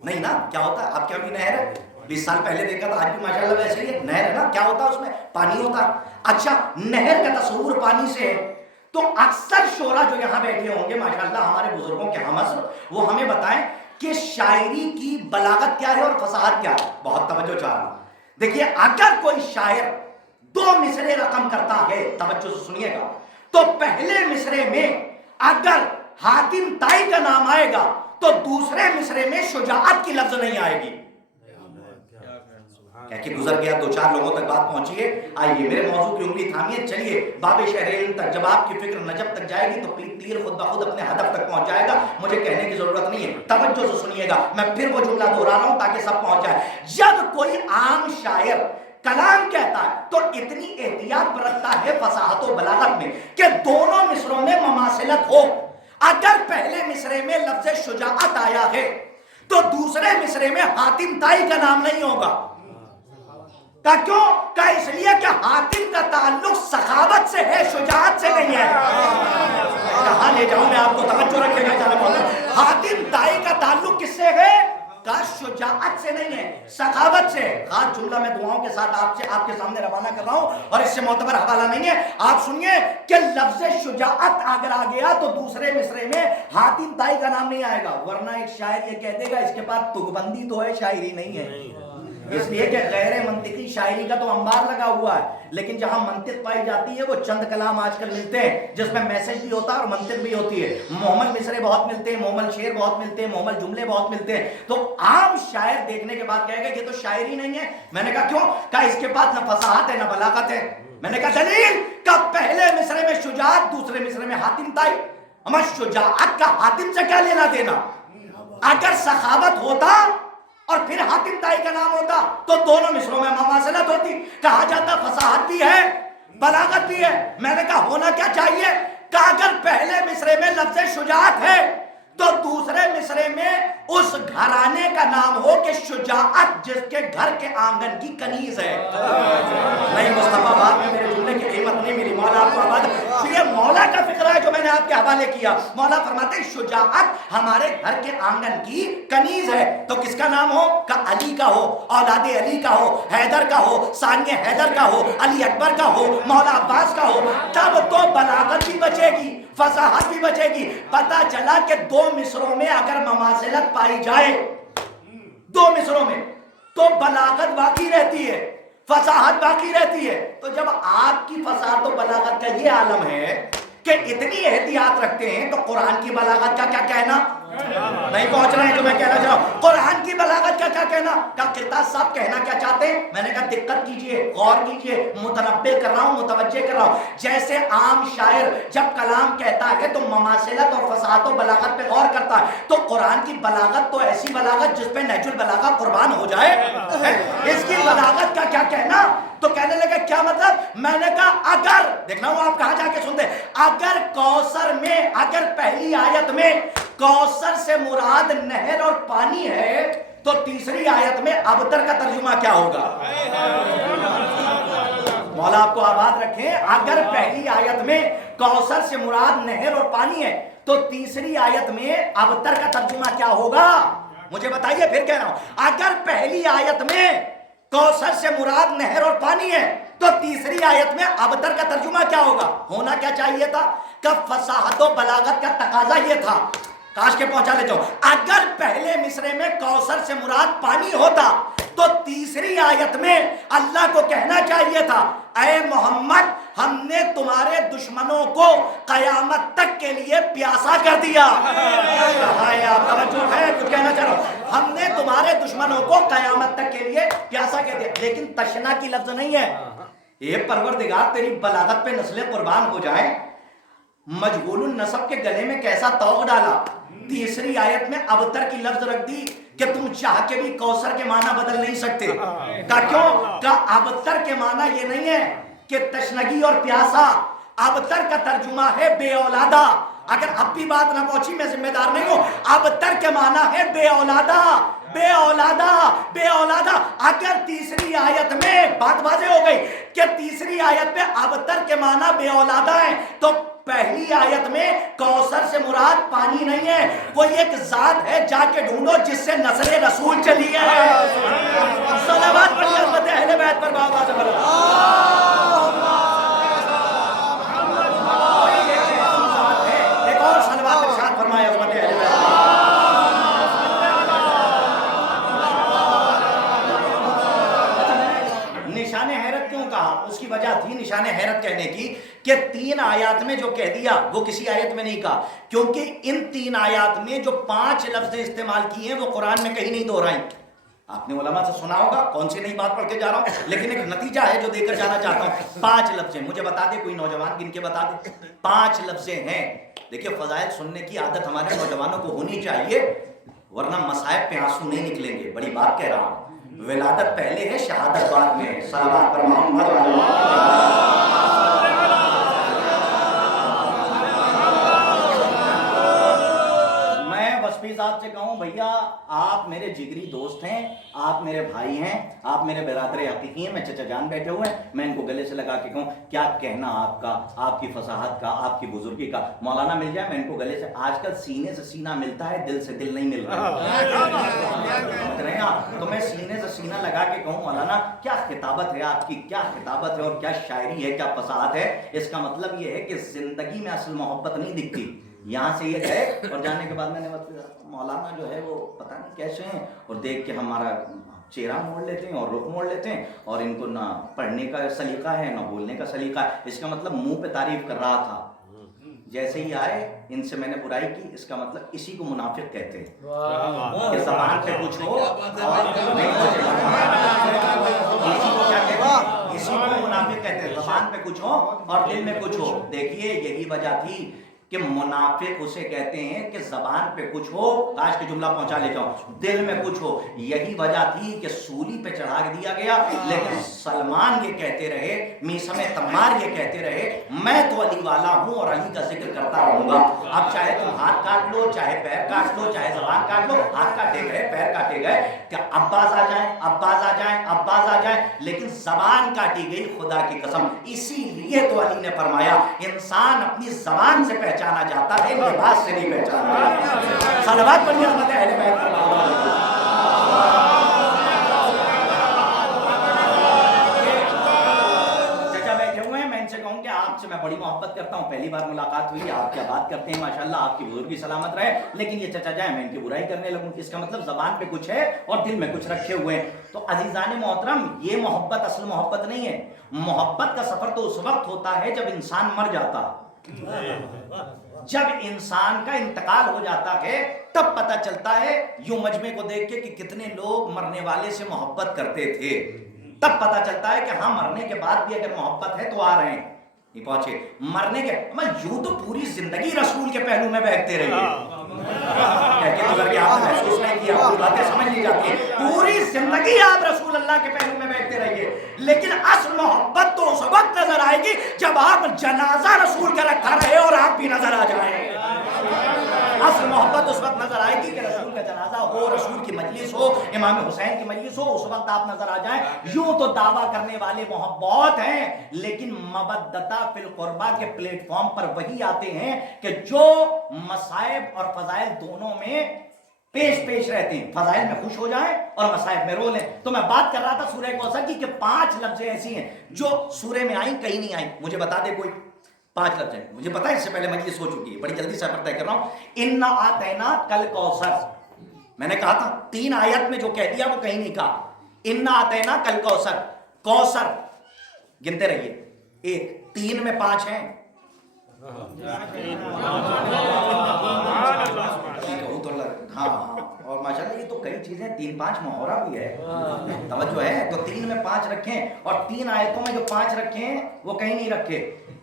نہیں نا؟ کیا ہوتا ہے؟ آپ کیا بھی نہر ہے 20 سال پہلے دیکھا تھا، آج بھی ماشاءاللہ ویسے ہی ہے. نہر ہے نا، کیا ہوتا ہے اس میں؟ پانی ہوتا ہے. اچھا نہر کا تصور پانی سے ہے، تو اکثر شعرا جو یہاں بیٹھے ہوں گے ماشاءاللہ ہمارے بزرگوں کے ہمعصر، وہ ہمیں بتائیں کہ شاعری کی بلاغت کیا ہے اور فصاحت کیا ہے. بہت توجہ چاہ رہا ہوں. دیکھیے اگر کوئی شاعر 2 مصرے رقم کرتا ہے، توجہ سے سنیے گا، تو پہلے مصرے میں اگر حاتم طائی کا نام آئے گا تو دوسرے مصرے میں شجاعت کی لفظ نہیں آئے گی. کیا کہ گزر گیا، 2-4 لوگوں تک بات پہنچی ہے. آئیے میرے موضوع کی انگلی تھامیے، چلیے باب شہر علم تک. جب آپ کی فکر نجب تک جائے گی تو تیر خود بخود اپنے ہدف تک پہنچ جائے گا. مجھے کہنے کی ضرورت نہیں ہے، توجہ سے سنیے گا. میں پھر وہ جملہ دہرا رہا ہوں تاکہ سب پہنچ جائے. جب کوئی عام شاعر کلام کہتا ہے تو اتنی احتیاط برتتا ہے فصاحت و بلاغت میں کہ دونوں مصروں میں مماثلت ہو. اگر پہلے مصرے میں لفظ شجاعت آیا ہے تو دوسرے مصرے میں حاتم طائی کا نام نہیں ہوگا. کا کیوں؟ کا اس لیے کہ حاتم کا تعلق سخاوت سے ہے، شجاعت سے نہیں ہے. کہاں لے جاؤں میں آپ کو، توجہ رکھے گا. حاتم طائی کا تعلق کس سے ہے؟ کا شجاعت سے نہیں ہے، سخاوت سے. خاص جملہ میں دعاؤں کے ساتھ آپ کے سامنے روانہ کر رہا ہوں اور اس سے معتبر حوالہ نہیں ہے. آپ سنیے کہ لفظ شجاعت اگر آ گیا تو دوسرے مصرے میں حاتم طائی کا نام نہیں آئے گا، ورنہ ایک شاعر یہ کہہ دے گا اس کے پاس تغبندی تو ہے، شاعری نہیں ہے. اس لیے کہ غیر منطقی شاعری کا تو انبار لگا ہوا ہے، لیکن جہاں منطق پائی جاتی ہے وہ چند کلام آج کل ملتے ہیں جس میں میسج بھی ہوتا ہے اور منطق بھی ہوتی ہے. محمل مصرے بہت ملتے ہیں، محمل شعر بہت ملتے ہیں، محمل جملے بہت ملتے ہیں. تو عام شاعر دیکھنے کے بعد کہے گا یہ تو شاعری نہیں ہے. میں نے کہا کیوں؟ کہا اس کے پاس نہ فصاحت ہے نہ بلاغت ہے. میں نے کہا دلیل؟ کہ پہلے مصرے میں شجاعت، دوسرے مصرے میں حاتم طائی. اما شجاعت کا حاتم سے کیا لینا دینا؟ اگر سخاوت ہوتا اور پھر حاتم طائی کا نام ہوتا تو دونوں مصروں میں مماثلت ہوتی. کہا جاتا فصاحت بھی ہے بلاغت بھی ہے. میں نے کہا ہونا کیا چاہیے؟ کہ اگر پہلے مصرے میں لفظ شجاعت ہے تو دوسرے مصرے میں اس گھرانے کا نام ہو کہ شجاعت جس کے گھر کے آنگن کی کنیز ہے. نہیں مصطفیٰ بات میں میرے جملے کی قیمت نہیں ملی. مولا آپ کو آباد. یہ مولا کا فکرہ ہے جو میں نے آپ کے حوالے کیا. مولا فرماتے ہیں شجاعت ہمارے گھر کے آنگن کی کنیز ہے. تو کس کا نام ہو؟ کہ علی کا ہو، اولاد علی کا ہو، حیدر کا ہو، ثانی حیدر کا ہو، علی اکبر کا ہو، مولا عباس کا ہو. تب تو بلاغت بھی بچے گی، فصاحت بھی بچے گی. پتا چلا کہ 2 مصروں میں اگر مماثلت پائی جائے 2 مصروں میں تو بلاغت باقی رہتی ہے، فصاحت باقی رہتی ہے. تو جب آپ کی فصاحت و بلاغت کا یہ عالم ہے کہ اتنی احتیاط رکھتے ہیں تو قرآن کی بلاغت کا کیا کہنا؟ نہیں پہنچ رہے ہیں جو میں کہنا چاہ رہا ہوں. قرآن کی بلاغت کا کیا کہنا؟ قرطاز صاحب کہنا کیا چاہتے ہیں؟ میں نے کہا دقت کیجئے، غور کیجئے، متنبہ کر رہا ہوں، متوجہ کر رہا ہوں. جیسے عام شاعر جب کلام کہتا ہے تو مماثلت اور فصاحت و بلاغت پہ غور کرتا ہے، تو قرآن کی بلاغت تو ایسی بلاغت جس پہ نہج البلاغہ قربان ہو جائے. اس کی بلاغت کا کیا کہنا؟ تو کہنے لگے کیا مطلب؟ میں نے کہا اگر دیکھنا ہوں آپ کہاں جا کے سنتے، اگر کوثر میں، اگر پہلی آیت میں کوثر سے مراد نہر اور پانی ہے تو تیسری آیت میں ابتر کا ترجمہ کیا ہوگا؟ مولا آپ کو آباد رکھیں. اگر پہلی آیت میں کوثر سے مراد نہر اور پانی ہے تو تیسری آیت میں ابتر کا ترجمہ کیا ہوگا؟ مجھے بتائیے، پھر کہہ رہا ہوں، اگر پہلی آیت میں کوثر سے مراد نہر اور پانی ہے تو تیسری آیت میں ابتر کا ترجمہ کیا ہوگا؟ ہونا کیا چاہیے تھا کہ فصاحت و بلاغت کا تقاضا یہ تھا، کاش کے پہنچا لے جاؤ، اگر پہلے مصرے میں کوثر سے مراد پانی ہوتا تو تیسری آیت میں اللہ کو کہنا چاہیے تھا اے محمد ہم نے تمہارے دشمنوں کو قیامت تک کے لیے پیاسا کر دیا. آپ توجہ ہے، کچھ کہنا چاہ رہا ہوں، ہم نے تمہارے دشمنوں کو قیامت تک کے لیے پیاسا کر دیا. لیکن تشنا کی لفظ نہیں ہے. یہ پروردگار تیری بلاغت پہ نسلیں قربان ہو جائیں. مجہول النسب کے گلے میں کیسا توق ڈالا. تیسری آیت میں ابتر کی لفظ رکھ دی کہ تم چاہ کے بھی کوثر کے معنی بدل نہیں سکتے. کیوں کہ ابتر کے معنی یہ نہیں ہے کہ تشنگی اور پیاسا. ابتر کا ترجمہ ہے بے اولادہ. اگر اب بھی بات نہ پہنچی میں ذمہ دار نہیں ہوں. ابتر کے معنی ہے بے اولادہ، بے اولادہ، بے اولادہ. اگر تیسری آیت میں بات واضح ہو گئی کہ تیسری آیت میں ابتر کے معنی بے اولادہ ہیں تو پہلی آیت میں کوثر سے مراد پانی نہیں ہے، کوئی ایک ذات ہے، جا کے ڈھونڈو جس سے نسل رسول چلی ہے. صلوات پڑھیے حضرت اہل بیت پر. بابا سے ایک اور صلوات ارشاد فرمائے حضرت اہل بیت. نشان حیرت کیوں کہا؟ اس کی وجہ تھی نشان حیرت کہنے کی کہ 3 آیات میں جو کہہ دیا وہ کسی آیت میں نہیں کہا، کیونکہ ان 3 آیات میں جو 5 لفظیں استعمال کی ہیں وہ قرآن میں کہیں نہیں دہرائیں. آپ نے علماء سے سنا ہوگا، کون سی نئی بات پڑھ کے جا رہا ہوں، لیکن ایک نتیجہ ہے جو دے کر جانا چاہتا ہوں. 5 لفظیں مجھے بتا دے، کوئی نوجوان گن کے بتا دے. 5 لفظیں ہیں. دیکھیے فضائل سننے کی عادت ہمارے نوجوانوں کو ہونی چاہیے، ورنہ مصائب پہ آنسو نہیں نکلیں گے. بڑی بات کہہ رہا ہوں. ولادت پہلے ہے، شہادت بعد میں ہے. صلوات پر محمد صاحب سے کہوں بھیا آپ میرے جگری دوست ہیں، آپ میرے بھائی ہیں، آپ میرے برادر حقیقی ہیں. میں چچا جان بیٹھے ہوئے ہیں، میں ان کو گلے سے لگا کے کہوں کیا کہنا آپ کا، آپ کی فصاحت کا، آپ کی بزرگی کا. مولانا مل جائے میں ان کو گلے سے. آج کل سینے سے سینہ ملتا ہے، دل سے دل نہیں مل رہا. تو میں سینے سے سینہ لگا کے کہوں مولانا کیا خطابت ہے آپ کی، کیا خطابت ہے اور کیا شاعری ہے، کیا فصاحت ہے. اس کا مطلب یہ ہے کہ زندگی میں اصل محبت نہیں دکھتی. یہاں سے یہ گئے اور جانے کے بعد میں نے مولانا جو ہے وہ پتہ نہیں کیسے ہیں، اور دیکھ کے ہمارا چہرہ موڑ لیتے ہیں اور رخ موڑ لیتے ہیں، اور ان کو نہ پڑھنے کا سلیقہ ہے نہ بولنے کا سلیقہ ہے. اس کا مطلب منہ پہ تعریف کر رہا تھا. جیسے ہی آئے ان سے میں نے برائی کی. اس کا مطلب اسی کو منافق کہتے ہیں کہ زبان پہ کچھ ہو اور نہیں اسی کو منافق کہتے ہیں. زبان پہ کچھ ہو اور دل میں کچھ ہو. دیکھیے یہی وجہ تھی کہ منافق اسے کہتے ہیں کہ زبان پہ کچھ ہو، کاش کے جملہ پہنچا لے جاؤں، دل میں کچھ ہو. یہی وجہ تھی کہ سولی پہ چڑھا دیا گیا. لیکن سلمان یہ کہتے رہے، میثم تمار یہ کہتے رہے میں تو علی والا ہوں اور علی کا ذکر کرتا رہوں گا. اب چاہے تم ہاتھ کاٹ لو، چاہے پیر کاٹ لو، چاہے زبان کاٹ لو. ہاتھ کاٹے گئے، پیر کاٹے گئے، کہ عباس آ جائیں، عباس آ جائیں، عباس آ جائیں، لیکن زبان کاٹی گئی. خدا کی قسم اسی لیے تو علی نے فرمایا انسان اپنی زبان سے پہچانا جاتا ہے، لباس سے نہیں پہچانا. صلوات پڑھیے حضرت اہل بیت پر. چچا بیٹھے ہوئے ہیں، میں ان سے کہوں کہ آپ سے میں بڑی محبت کرتا ہوں، پہلی بار ملاقات ہوئی، آپ کیا بات کرتے ہیں ماشاءاللہ، آپ کی بزرگی سلامت رہے. لیکن یہ چچا جائیں میں ان کی برائی کرنے لگوں. اس کا مطلب زبان پہ کچھ ہے اور دل میں کچھ رکھے ہوئے ہیں. تو عزیزان محترم یہ محبت اصل محبت نہیں ہے. محبت کا سفر تو اس وقت ہوتا ہے جب انسان مر جاتا. جب انسان کا انتقال ہو جاتا ہے تب پتہ چلتا ہے یوں مجمع کو دیکھ کے کہ کتنے لوگ مرنے والے سے محبت کرتے تھے، تب پتہ چلتا ہے کہ ہاں مرنے کے بعد بھی اگر محبت ہے تو آ رہے ہیں، نہیں پہنچے مرنے کے یوں تو پوری زندگی رسول کے پہلو میں بہتے رہیے، گزر کے آپ نے محسوس نہیں کیا، پوری باتیں سمجھ لی جاتی ہیں، پوری زندگی آپ رسول اللہ کے پہلو میں بیٹھتے رہیے، لیکن اصل محبت تو اس وقت نظر آئے گی جب آپ جنازہ رسول کا رکھا رہے اور آپ بھی نظر آ جائیں۔ اصل محبت اس وقت نظر آئے گی کہ رسول کا جنازہ ہو، رسول کی مجلس ہو، امام حسین کی مجلس ہو، اس وقت آپ نظر آ جائیں۔ یوں تو دعویٰ کرنے والے محبت ہیں، لیکن مودۃ فی القربہ کے پلیٹ فارم پر وہی آتے ہیں کہ جو مصائب اور فضائل دونوں میں پیش رہتے ہیں، فضائل میں خوش ہو جائیں اور مصائب میں رو لیں۔ تو میں بات کر رہا تھا سورہ کوثر کی کہ 5 لفظیں ایسی ہیں جو سورہ میں آئیں، کہیں نہیں آئیں، مجھے بتا دے کوئی 5 لفظ ہیں، مجھے پتا ہے اس سے پہلے مجلس ہو چکی ہے، بڑی جلدی سے طے کر رہا ہوں۔ انا اعطیناک الکوثر، میں نے کہا تھا 3 آیت میں جو کہہ دیا وہ کہیں نہیں کہا۔ انا اعطیناک الکوثر، کوثر گنتے رہیے، 1 3 میں 5 ہیں، ہاں اور ماشاءاللہ یہ تو کئی چیزیں 3 5 محاورہ بھی ہے، توجہ ہے، تو 3 میں 5 رکھیں اور 3 آیتوں میں جو 5 رکھے ہیں وہ کہیں نہیں رکھے۔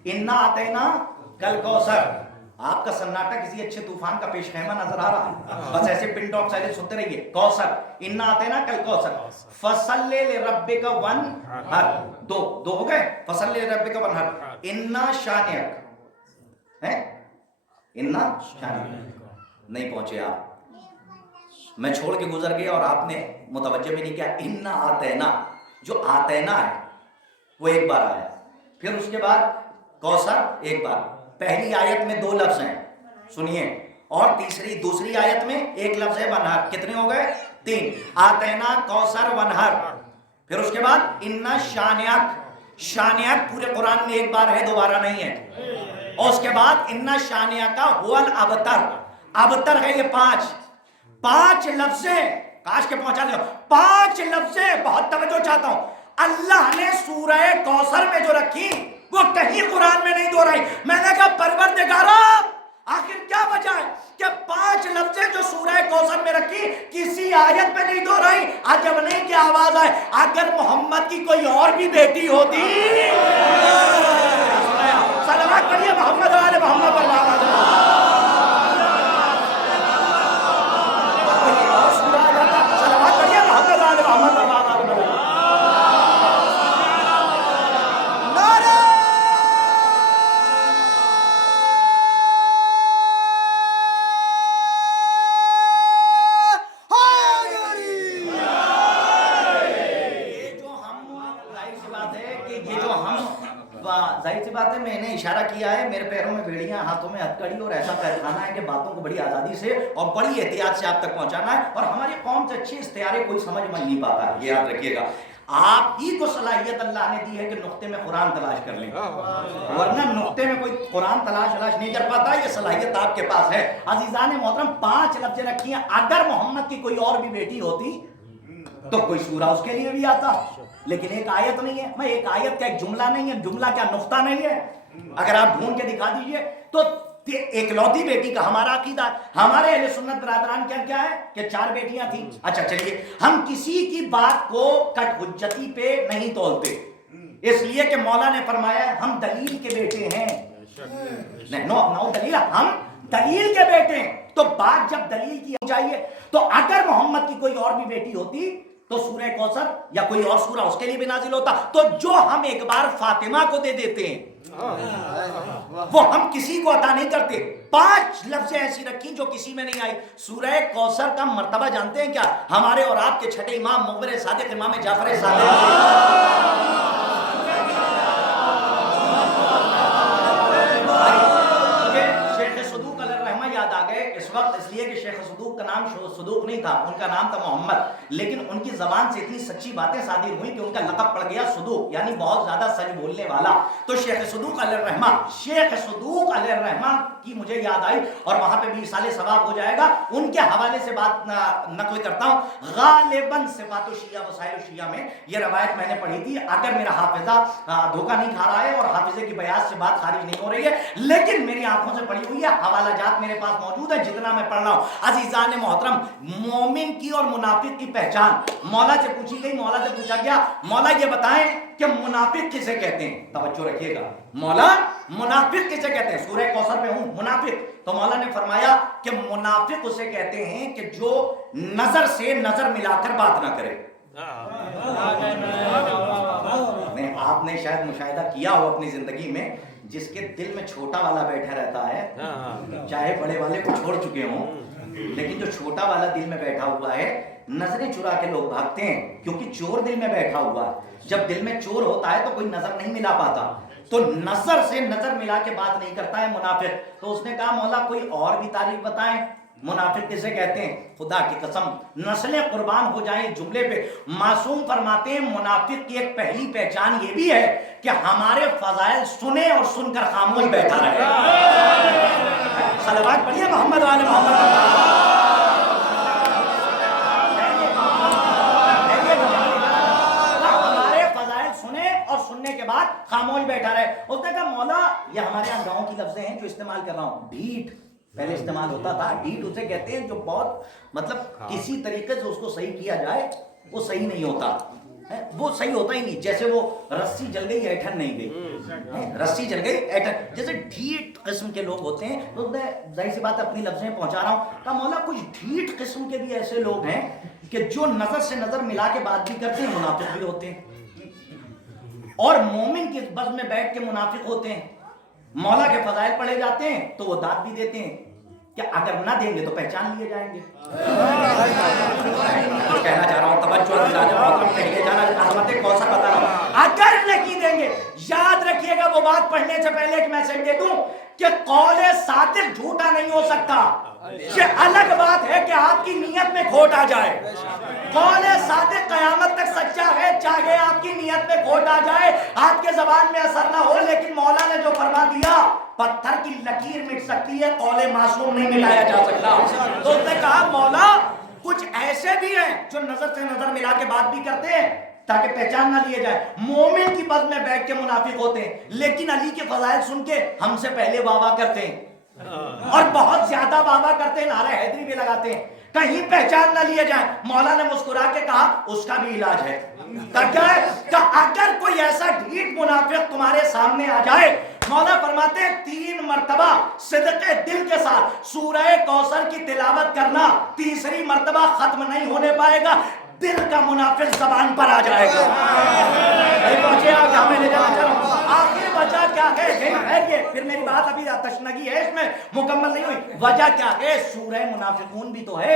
انا اعطیناک الکوثر، آپ کا سناٹا کسی اچھے طوفان کا پیش خیمہ نظر آ رہا ہے، بس ایسے پن ڈراپ سائلنس سنتے رہیے۔ کوثر، انا اعطیناک الکوثر، فصل لربک وانحر، 2 ہو گئے، فصل لربک وانحر، انا شانئک ہے، انا شانئک نہیں پہنچے آپ، میں چھوڑ کے گزر گیا اور آپ نے متوجہ بھی نہیں کیا۔ انا آتینا، جو آتینا ہے وہ ایک بار آیا، پھر اس کے بعد کوثر ایک بار، پہلی آیت میں 2 لفظ ہیں سنیے، اور دوسری آیت میں 1 لفظ ہے ونہر، کتنے ہو گئے 3، آتینا کوثر ونہر، پھر اس کے بعد انا شانیک، شانیک پورے قرآن میں ایک بار ہے، دوبارہ نہیں ہے، اور اس کے بعد انا شانیک کا هو الابتر، ابتر ہے یہ 5 لفظیں، کاش کے پہنچا دیا 5 لفظیں، بہت توجہ چاہتا ہوں، اللہ نے سورہ کوثر میں جو رکھی وہ کہیں قرآن میں نہیں دہرائی۔ میں نے کہا پروردگارا آخر کیا وجہ ہے کہ 5 لفظیں جو سورہ کوثر میں رکھی کسی آیت میں نہیں دہرائی؟ عجب نہیں کہ آواز آئے اگر محمد کی کوئی اور بھی بیٹی ہوتی، صلوات پڑھیے محمد والے محمد پر آواز ظاہر سی بات ہے، میں نے اشارہ کیا ہے، میرے پیروں میں بھیڑیاں، ہاتھوں میں ہتھکڑی، اور ایسا کارخانہ ہے کہ باتوں کو بڑی آزادی سے اور بڑی احتیاط سے آپ تک پہنچانا ہے، اور ہماری قوم سے اچھی استعارے کوئی سمجھ نہیں پاتا ہے، یہ یاد رکھیے گا۔ آپ ہی کو صلاحیت اللہ نے دی ہے کہ نقطے میں قرآن تلاش کر لیں، ورنہ نقطے میں کوئی قرآن تلاش نہیں کر پاتا، یہ صلاحیت آپ کے پاس ہے۔ عزیزان محترم 5 لفظیں رکھی ہیں، اگر محمد کی کوئی اور بھی بیٹی ہوتی تو کوئی سورہ اس کے لیے بھی آتا، لیکن ایک آیت نہیں ہے، میں ایک آیت کا ایک جملہ نہیں ہے، جملہ کیا نقطہ نہیں ہے، اگر آپ ڈھونڈ کے دکھا دیجئے تو ایک لوتی بیٹی کا ہمارا عقیدہ، ہمارے اہل سنت برادران کیا ہے کہ 4 بیٹیاں تھیں۔ اچھا چلیے، ہم کسی کی بات کو کٹ حجتی پہ نہیں تولتے، اس لیے کہ مولا نے فرمایا ہم دلیل کے بیٹے ہیں، نو دلیل، ہم دلیل کے بیٹے ہیں، تو بات جب دلیل کی چاہیے، تو اگر محمد کی کوئی اور بھی بیٹی ہوتی تو سورہ کوثر یا کوئی اور سورہ اس کے لیے بھی نازل ہوتا، تو جو ہم ایک بار فاطمہ کو دے دیتے ہیں وہ ہم کسی کو عطا نہیں کرتے۔ 5 لفظیں ایسی رکھی جو کسی میں نہیں آئی۔ سورہ کوثر کا مرتبہ جانتے ہیں کیا؟ ہمارے اور آپ کے چھٹے امام مغبر صادق امام جعفر صادق، شیخ صدوق علیہ الرحمہ یاد آ گئے، اس وقت اس لیے کہ شیخ صدوق کا نام صدوق نہیں تھا، ان کا نام تھا محمد، لیکن ان کی زبان سے اتنی سچی باتیں صادر ہوئی کہ ان کا لقب پڑ گیا صدوق، یعنی بہت زیادہ سچ بولنے والا۔ تو شیخ صدوق علیہ الرحمہ کی مجھے یاد آئی، اور وہاں پہ بھی ایصال ثواب ہو جائے گا، ان کے حوالے سے بات نقل کرتا ہوں۔ غالباً صفات الشیعہ وسائل الشیعہ میں یہ روایت میں نے پڑھی تھی، اگر میرا حافظہ دھوکہ نہیں کھا رہا ہے اور حافظے کی بیان سے بات خارج نہیں ہو رہی ہے، لیکن میری آنکھوں سے پڑھی ہوئی ہے، حوالہ جات میرے پاس موجود ہے، جتنا میں پڑھ رہا ہوں۔ عزیزان محترم، مومن کی اور منافق کی پہچان مولا سے پوچھی گئی، مولا سے پوچھا گیا مولا یہ بتائیں کہ منافق کسے کہتے ہیں؟ توجہ رکھیے گا، مولا منافق کسے کہتے ہیں؟ سورہ کوثر پہ ہوں منافق، تو مولا نے فرمایا کہ منافق اسے کہتے ہیں کہ جو نظر سے نظر ملا کر بات نہ کرے۔ آپ نے شاید مشاہدہ کیا ہو اپنی زندگی میں، جس کے دل میں چھوٹا والا بیٹھا رہتا ہے، چاہے بڑے والے کو چھوڑ چکے ہوں، لیکن جو چھوٹا والا دل میں بیٹھا ہوا ہے، نظریں چرا کے لوگ بھاگتے ہیں، کیونکہ چور دل میں بیٹھا ہوا ہے۔ جب دل میں چور ہوتا ہے تو کوئی نظر نہیں ملا پاتا، تو نظر سے نظر ملا کے بات نہیں کرتا ہے منافق۔ تو اس نے کہا مولا کوئی اور بھی تعریف بتائیں، منافق کسے کہتے ہیں؟ خدا کی قسم نسلیں قربان ہو جائیں جملے پہ، معصوم فرماتے ہیں منافق کی ایک پہلی پہچان یہ بھی ہے کہ ہمارے فضائل سنے اور سن کر خاموش بیٹھا رہے۔ صلوات پڑھیے محمد والے محمد۔ سننے کے بعد خاموش بیٹھا رہے۔ اس نے کہا مولا یہ ہمارے یہاں گاؤں کی لفظیں ہیں جو استعمال کر رہا ہوں، ڈھیٹ پہلے استعمال ہوتا تھا، ڈھیٹ اسے کہتے ہیں جو بہت مطلب کسی طریقے سے اس کو صحیح کیا جائے وہ صحیح نہیں ہوتا، وہ صحیح ہوتا ہی نہیں، جیسے وہ رسی جل گئی ایٹھن نہیں گئی، رسی جل گئی ایٹھن، جیسے ڈھیٹ قسم کے لوگ ہوتے ہیں۔ تو میں ظاہر سی بات اپنی لفظیں پہنچا رہا ہوں، کہا مولا کچھ ڈھیٹ قسم کے بھی ایسے لوگ ہیں کہ جو نظر سے نظر ملا کے بات بھی کرتے ہیں، منافق بھی ہوتے ہیں، اور مومن کے بز میں بیٹھ کے منافق ہوتے ہیں۔ مولا کے فضائل پڑھے جاتے ہیں تو وہ داد بھی دیتے ہیں کہ اگر نہ دیں گے تو پہچان لیے جائیں گے۔ کچھ کہنا چاہ رہا ہوں، توجہ پہلے جانا عظمت کوثر بتا رہا ہوں، اگر نہیں دیں گے یاد رکھیے گا، وہ بات پڑھنے سے پہلے ایک میسج دے دوں کہ قول صادق جھوٹا نہیں ہو سکتا، یہ الگ بات ہے کہ آپ کی نیت میں کھوٹ آ جائے۔ قول صادق قیامت تک سچا ہے، چاہے آپ کی نیت میں کھوٹ آ جائے، آپ کے زبان میں اثر نہ ہو، لیکن مولا نے جو فرما دیا پتھر کی لکیر مٹ سکتی ہے، قول معصوم نہیں ملایا جا سکتا۔ تو اس نے کہا مولا کچھ ایسے بھی ہیں جو نظر سے نظر ملا کے بات بھی کرتے ہیں تاکہ پہچان نہ لیے جائے، مومن کی بز میں بیٹھ کے منافق ہوتے ہیں، لیکن علی کے فضائل سن کے ہم سے پہلے واہ واہ کرتے ہیں اور بہت زیادہ واہ واہ کرتے ہیں، نعرہ حیدری بھی لگاتے ہیں، کہیں پہچان نہ لیے جائیں۔ مولا نے مسکرا کے کہا اس کا بھی علاج ہے، کیا ہے کہ اگر کوئی ایسا ڈھیٹ منافق تمہارے سامنے آ جائے، مولا فرماتے ہیں 3 مرتبہ صدق دل کے ساتھ سورہ کوثر کی تلاوت کرنا، تیسری مرتبہ ختم نہیں ہونے پائے گا، دل کا منافق زبان پر آ جائے گا۔ آخر وجہ کیا ہے؟ پھر میری بات ابھی تشنگی ہے، اس میں مکمل نہیں ہوئی۔ وجہ کیا ہے؟ سورہ منافقون بھی تو ہے،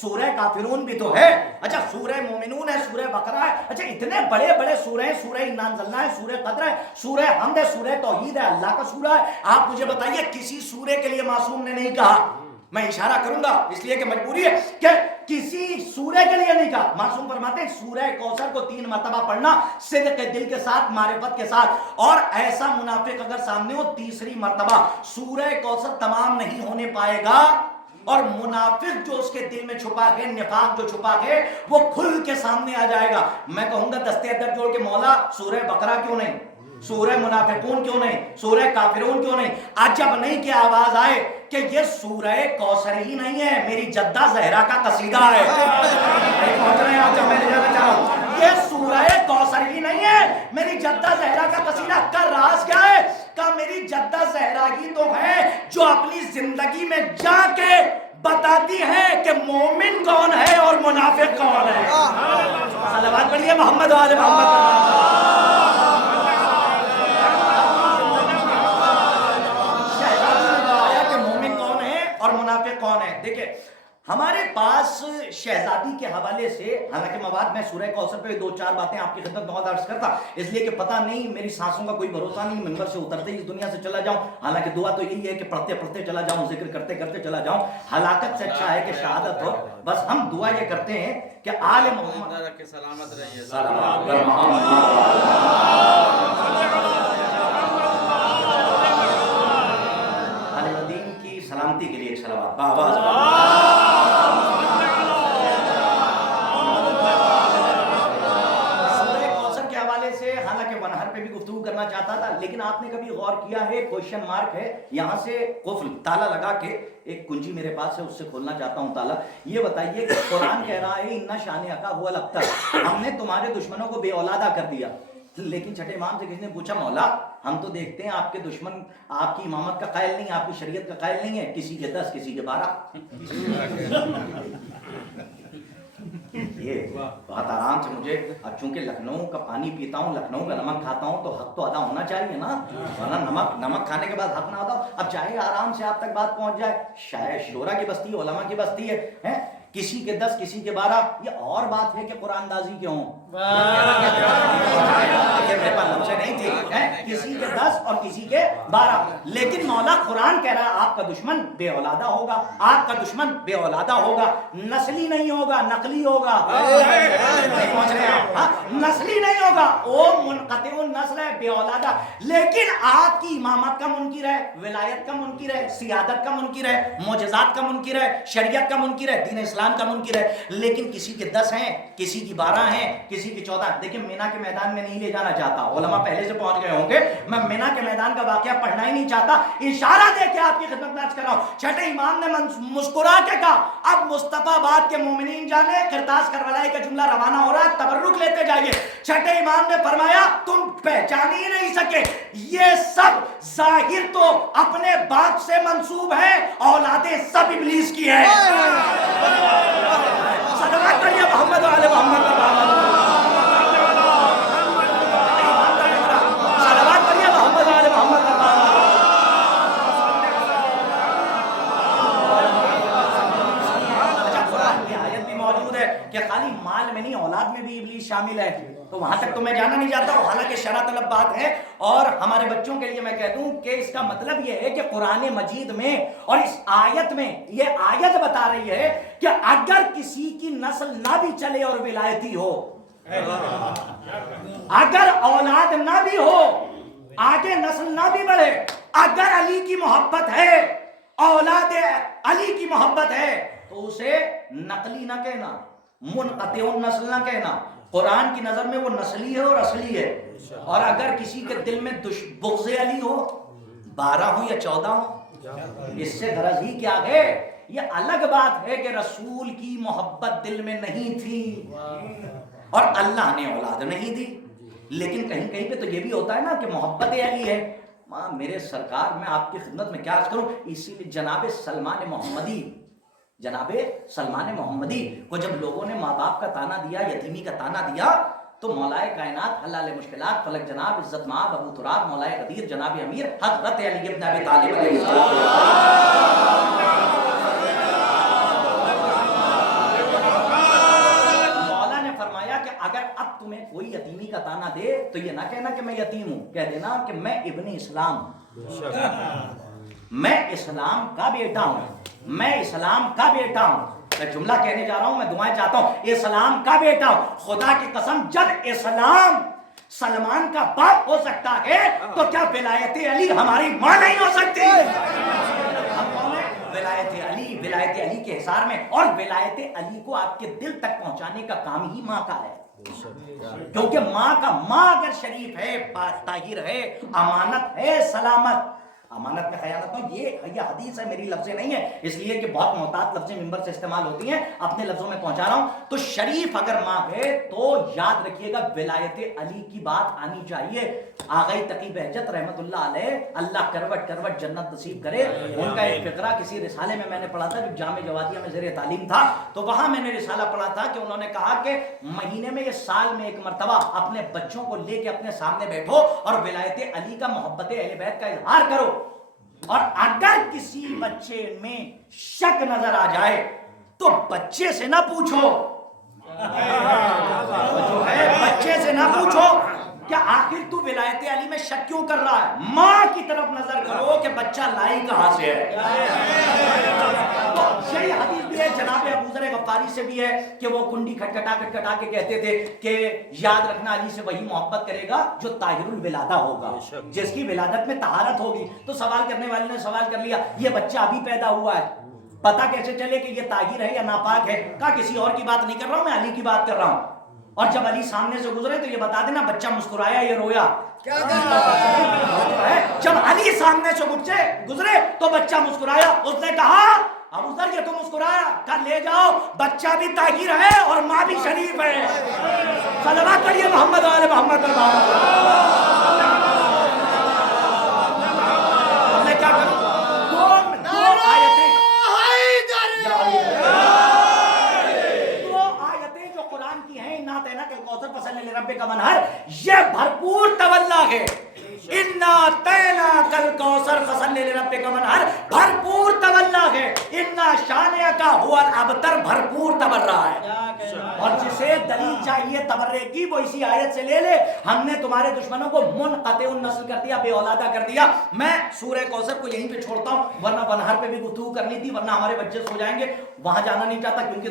سورہ کافرون بھی تو ہے، اچھا سورہ مومنون ہے، سورہ بقرہ ہے، اچھا اتنے بڑے بڑے سورہ ہیں، سورہ انا انزلناہ ہے، سورہ قدر ہے، سورہ حمد ہے، سورہ توحید ہے، اللہ کا سورہ ہے۔ آپ مجھے بتائیے کسی سورے کے لیے معصوم نے نہیں کہا، میں اشارہ کروں گا اس لیے کہ مجبوری ہے کہ کسی سورہ کے لیے نہیں کہا، معصوم فرماتے ہیں سورہ کوثر کو 3 مرتبہ پڑھنا صدق دل کے ساتھ، معرفت کے ساتھ، اور ایسا منافق اگر سامنے ہو تیسری مرتبہ سورہ کوثر تمام نہیں ہونے پائے گا، اور منافق جو اس کے دل میں چھپا ہے، نفاق جو چھپا ہے، وہ کھل کے سامنے آ جائے گا۔ میں کہوں گا دستے ادب جوڑ کے مولا سورہ بقرہ کیوں نہیں، سورہ منافقون کیوں نہیں، سورہ کافرون کیوں نہیں؟ عجب نہیں کہ آواز آئے کہ یہ سورہ کوثر ہی نہیں ہے، میری جدہ زہرا کا قصیدہ ہے۔ پہنچ رہے ہیں آج میں لے جانا چاہ رہا ہوں، یہ سورہ کوثر ہی نہیں ہے، میری جدہ زہرا کا قصیدہ۔ کا راز کیا ہے؟ کہ میری جدہ زہرا ہی تو ہے جو اپنی زندگی میں جا کے بتاتی ہے کہ مومن کون ہے اور منافق کون ہے۔ صلوات پڑھیے محمد والے محمد۔ اور منافق کون ہے؟ دیکھیں ہمارے پاس شہزادی کے حوالے سے، حالانکہ مواد میں سورہ کوثر پہ 2-4 باتیں آپ کی خدمت میں عرض کرتا، اس لیے کہ پتہ نہیں میری سانسوں کا کوئی بھروسہ نہیں، منبر سے اترتے ہی اس دنیا سے چلا جاؤں، حالانکہ دعا تو یہی ہے کہ پڑھتے پڑھتے چلا جاؤں، ذکر کرتے کرتے چلا جاؤں، ہلاکت سے اچھا ہے کہ شہادت ہو۔ بس ہم دعا یہ کرتے ہیں کہ آل محمد کے سلامت رہیے، سلام علی الدین کی سلامتی کے لیے ایک صلوات بآواز سورہ کوثر کے حوالے سے، حالانکہ ونہر پہ بھی گفتگو کرنا چاہتا تھا، لیکن آپ نے کبھی غور کیا ہے، کوشچن مارک ہے یہاں سے، قفل تالا لگا کے، ایک کنجی میرے پاس ہے، اس سے کھولنا چاہتا ہوں تالا۔ یہ بتائیے کہ قرآن کہہ رہا ہے اِنَّ شَانِئَکَ هُوَ الْأَبْتَرُ، ہم نے تمہارے دشمنوں کو بے اولادہ کر دیا، لیکن چھٹے امام سے کسی نے پوچھا مولا ہم تو دیکھتے ہیں آپ کے دشمن آپ کی امامت کا قائل نہیں، آپ کی شریعت کا قائل نہیں ہے، کسی کے 10 کسی کے 12۔ یہ بہت آرام سے مجھے، اب چونکہ لکھنؤ کا پانی پیتا ہوں، لکھنؤ کا نمک کھاتا ہوں، تو حق تو ادا ہونا چاہیے نا، ورنہ نمک کھانے کے بعد حق نہ ادا ہو۔ اب چاہے آرام سے آپ تک بات پہنچ جائے، شاید شورا کی بستی ہے، علماء کی بستی ہے، کسی کے 10 کسی کے 12، یہ اور بات ہے کہ قرآن دازی کیوں ہوں، میرے پاس لفظ نہیں تھی، کسی کے 10 اور کسی کے 12، لیکن مولا قرآن کہہ رہا ہے آپ کا دشمن بے اولادہ ہوگا، آپ کا دشمن بے اولادہ ہوگا، نسلی نہیں ہوگا، نقلی ہوگا، نہیں پہنچ رہے ہیں، نسلی نہیں ہوگا، وہ منقطع النسل ہے، بے اولادہ، لیکن آپ کی امامت کا منکر ہے، ولایت کا منکر ہے، سیادت کا منکر ہے، معجزات کا منکر ہے، شریعت کا منکر ہے، دین اسلام کا منکر ہے، لیکن کسی کے 10 ہیں، کسی کی 12 ہیں، کسی کی 14۔ دیکھیں مینا کے میدان میں نہیں لے جانا چاہتا، علماء پہلے سے پہنچ گئے ہوں گے، میں مینا کے میدان کا واقعہ پڑھنا ہی نہیں چاہتا، اشارہ دے کے آپ کی خدمت میں عرض کر رہا ہوں۔ چھٹے امام نے مسکرا کے کہا اب مصطفیٰ باد کے مومنین جانے کرتاس کربلائی کا جملہ روانہ ہو رہا ہے، تبرک لیتے جائیے۔ چھٹے امام نے فرمایا تم پہچان ہی نہیں سکے، یہ سب ظاہر تو اپنے باپ سے منسوب ہے، اولادیں سب ابلیس کی ہے۔ صلوات کریے محمد و آل محمد، صلوات کریے محمد و آل محمد۔ اچھا قرآن کی آیت بھی موجود ہے کہ خالی مال میں نہیں اولاد میں بھی ابلیس شامل ہے، تو وہاں تک تو میں جانا نہیں چاہتا ہوں، حالانکہ شرع طلب بات ہے، اور ہمارے بچوں کے لیے میں کہہ دوں کہ اس کا مطلب یہ ہے کہ قرآن مجید میں اور اس آیت میں، یہ آیت بتا رہی ہے کہ اگر کسی کی نسل نہ بھی چلے اور ولایتی ہو، اگر اولاد نہ بھی ہو، آگے نسل نہ بھی بڑھے، اگر علی کی محبت ہے، اولاد علی کی محبت ہے، تو اسے نقلی نہ کہنا، منقطع النسل نہ کہنا، قرآن کی نظر میں وہ نسلی ہے اور اصلی ہے۔ اور اگر کسی کے دل میں بغض علی ہو، 12 ہو یا 14 ہو، اس سے غرض ہی کیا ہے؟ یہ الگ بات ہے کہ رسول کی محبت دل میں نہیں تھی اور اللہ نے اولاد نہیں دی، لیکن کہیں کہیں پہ تو یہ بھی ہوتا ہے نا کہ محبت علی ہے۔ میرے سرکار میں آپ کی خدمت میں کیا عرض کروں، اسی لیے جناب سلمان محمدی کو جب لوگوں نے ماں باپ کا تانا دیا، یتیمی کا تانا دیا، تو مولائے کائنات حلال مشکلات فلک جناب عزت مآب ابو تراب مولائے غدیر جناب امیر حضرت علی ابن ابی طالب علیہ السلام، مولا نے فرمایا کہ اگر اب تمہیں کوئی یتیمی کا تانا دے تو یہ نہ کہنا کہ میں یتیم ہوں، کہہ دینا کہ میں ابن اسلام، میں اسلام کا بیٹا ہوں، میں اسلام کا بیٹا ہوں۔ میں جملہ کہنے جا رہا ہوں، میں دعائیں چاہتا ہوں، اسلام کا بیٹا ہوں۔ خدا کی قسم جب اسلام سلمان کا باپ ہو سکتا ہے تو کیا ولایت علی ہماری ماں نہیں ہو سکتی؟ ہم کون ہیں؟ ولایت علی کے حصار میں، اور ولایت علی کو آپ کے دل تک پہنچانے کا کام ہی ماں کا ہے، کیونکہ ماں اگر شریف ہے، طاہر ہے، امانت ہے، سلامت، امانت میں خیانت نہ، یہ حدیث ہے، میری لفظیں نہیں ہے، اس لیے کہ بہت محتاط لفظیں ممبر سے استعمال ہوتی ہیں، اپنے لفظوں میں پہنچا رہا ہوں۔ تو شریف اگر ماں ہے تو یاد رکھیے گا ولایت علی کی بات آنی چاہیے۔ آغائی تقی بہجت رحمت اللہ علیہ، اللہ کروٹ کروٹ جنت نصیب کرے، ان کا ایک فقرہ کسی رسالے میں نے پڑھا تھا، جو جامع جوادیہ میں زیر تعلیم تھا، تو وہاں میں نے رسالہ پڑھا تھا کہ انہوں نے کہا کہ مہینے میں یا سال میں ایک مرتبہ اپنے بچوں کو لے کے اپنے سامنے بیٹھو اور ولایت علی کا، محبت اہل بیت کا اظہار کرو، اور اگر کسی بچے میں شک نظر آ جائے تو بچے سے نہ پوچھو، جو ہے بچے سے نہ پوچھو کہ آخر تو ولایت علی میں شک کیوں کر رہا ہے، ماں کی طرف نظر کرو کہ بچہ لائی کہاں سے ہے۔ تو یہی حدیث بھی ہے جناب ابو ذر غفاری سے بھی ہے کہ وہ کنڈی کھٹکھٹا کے کہتے تھے کہ یاد رکھنا علی سے وہی محبت کرے گا جو طاہر الولادہ ہوگا، جس کی ولادت میں طہارت ہوگی۔ تو سوال کرنے والے نے سوال کر لیا یہ بچہ ابھی پیدا ہوا ہے، پتہ کیسے چلے کہ یہ طاہر ہے یا ناپاک ہے؟ کہا کسی اور کی بات نہیں کر رہا ہوں، میں علی کی بات کر رہا ہوں۔ اور جب علی سامنے سے گزرے تو یہ بتا دینا بچہ مسکرایا یا رویا؟ جب علی سامنے سے گزرے تو بچہ مسکرایا۔ اس نے کہا ابو ذر یہ تو مسکرایا، کہا لے جاؤ بچہ بھی طاہر ہے اور ماں بھی شریف ہے۔ صلوات پڑھیے محمد والے محمد پر۔ ہم نے کیا کرا؟ یہ بھرپور تولا ہے، انا اعطیناک الکوثر فصل لربک وانحر، بھرپور تولا ہے، انا شانئک هو الابتر، بھرپور تبرہ ہے۔ اور جسے دلیل چاہیے تبرے کی وہ اسی آیت سے لے لے، ہم نے تمہارے دشمنوں کو منقطع النسل کر دیا، بے اولادہ کر دیا۔ میں سورہ کوثر کو یہیں پہ چھوڑتا ہوں، ورنہ وانحر پہ بھی گفتگو کرنی تھی، ورنہ ہمارے بچے سو جائیں گے، وہاں جانا نہیں چاہتا کیونکہ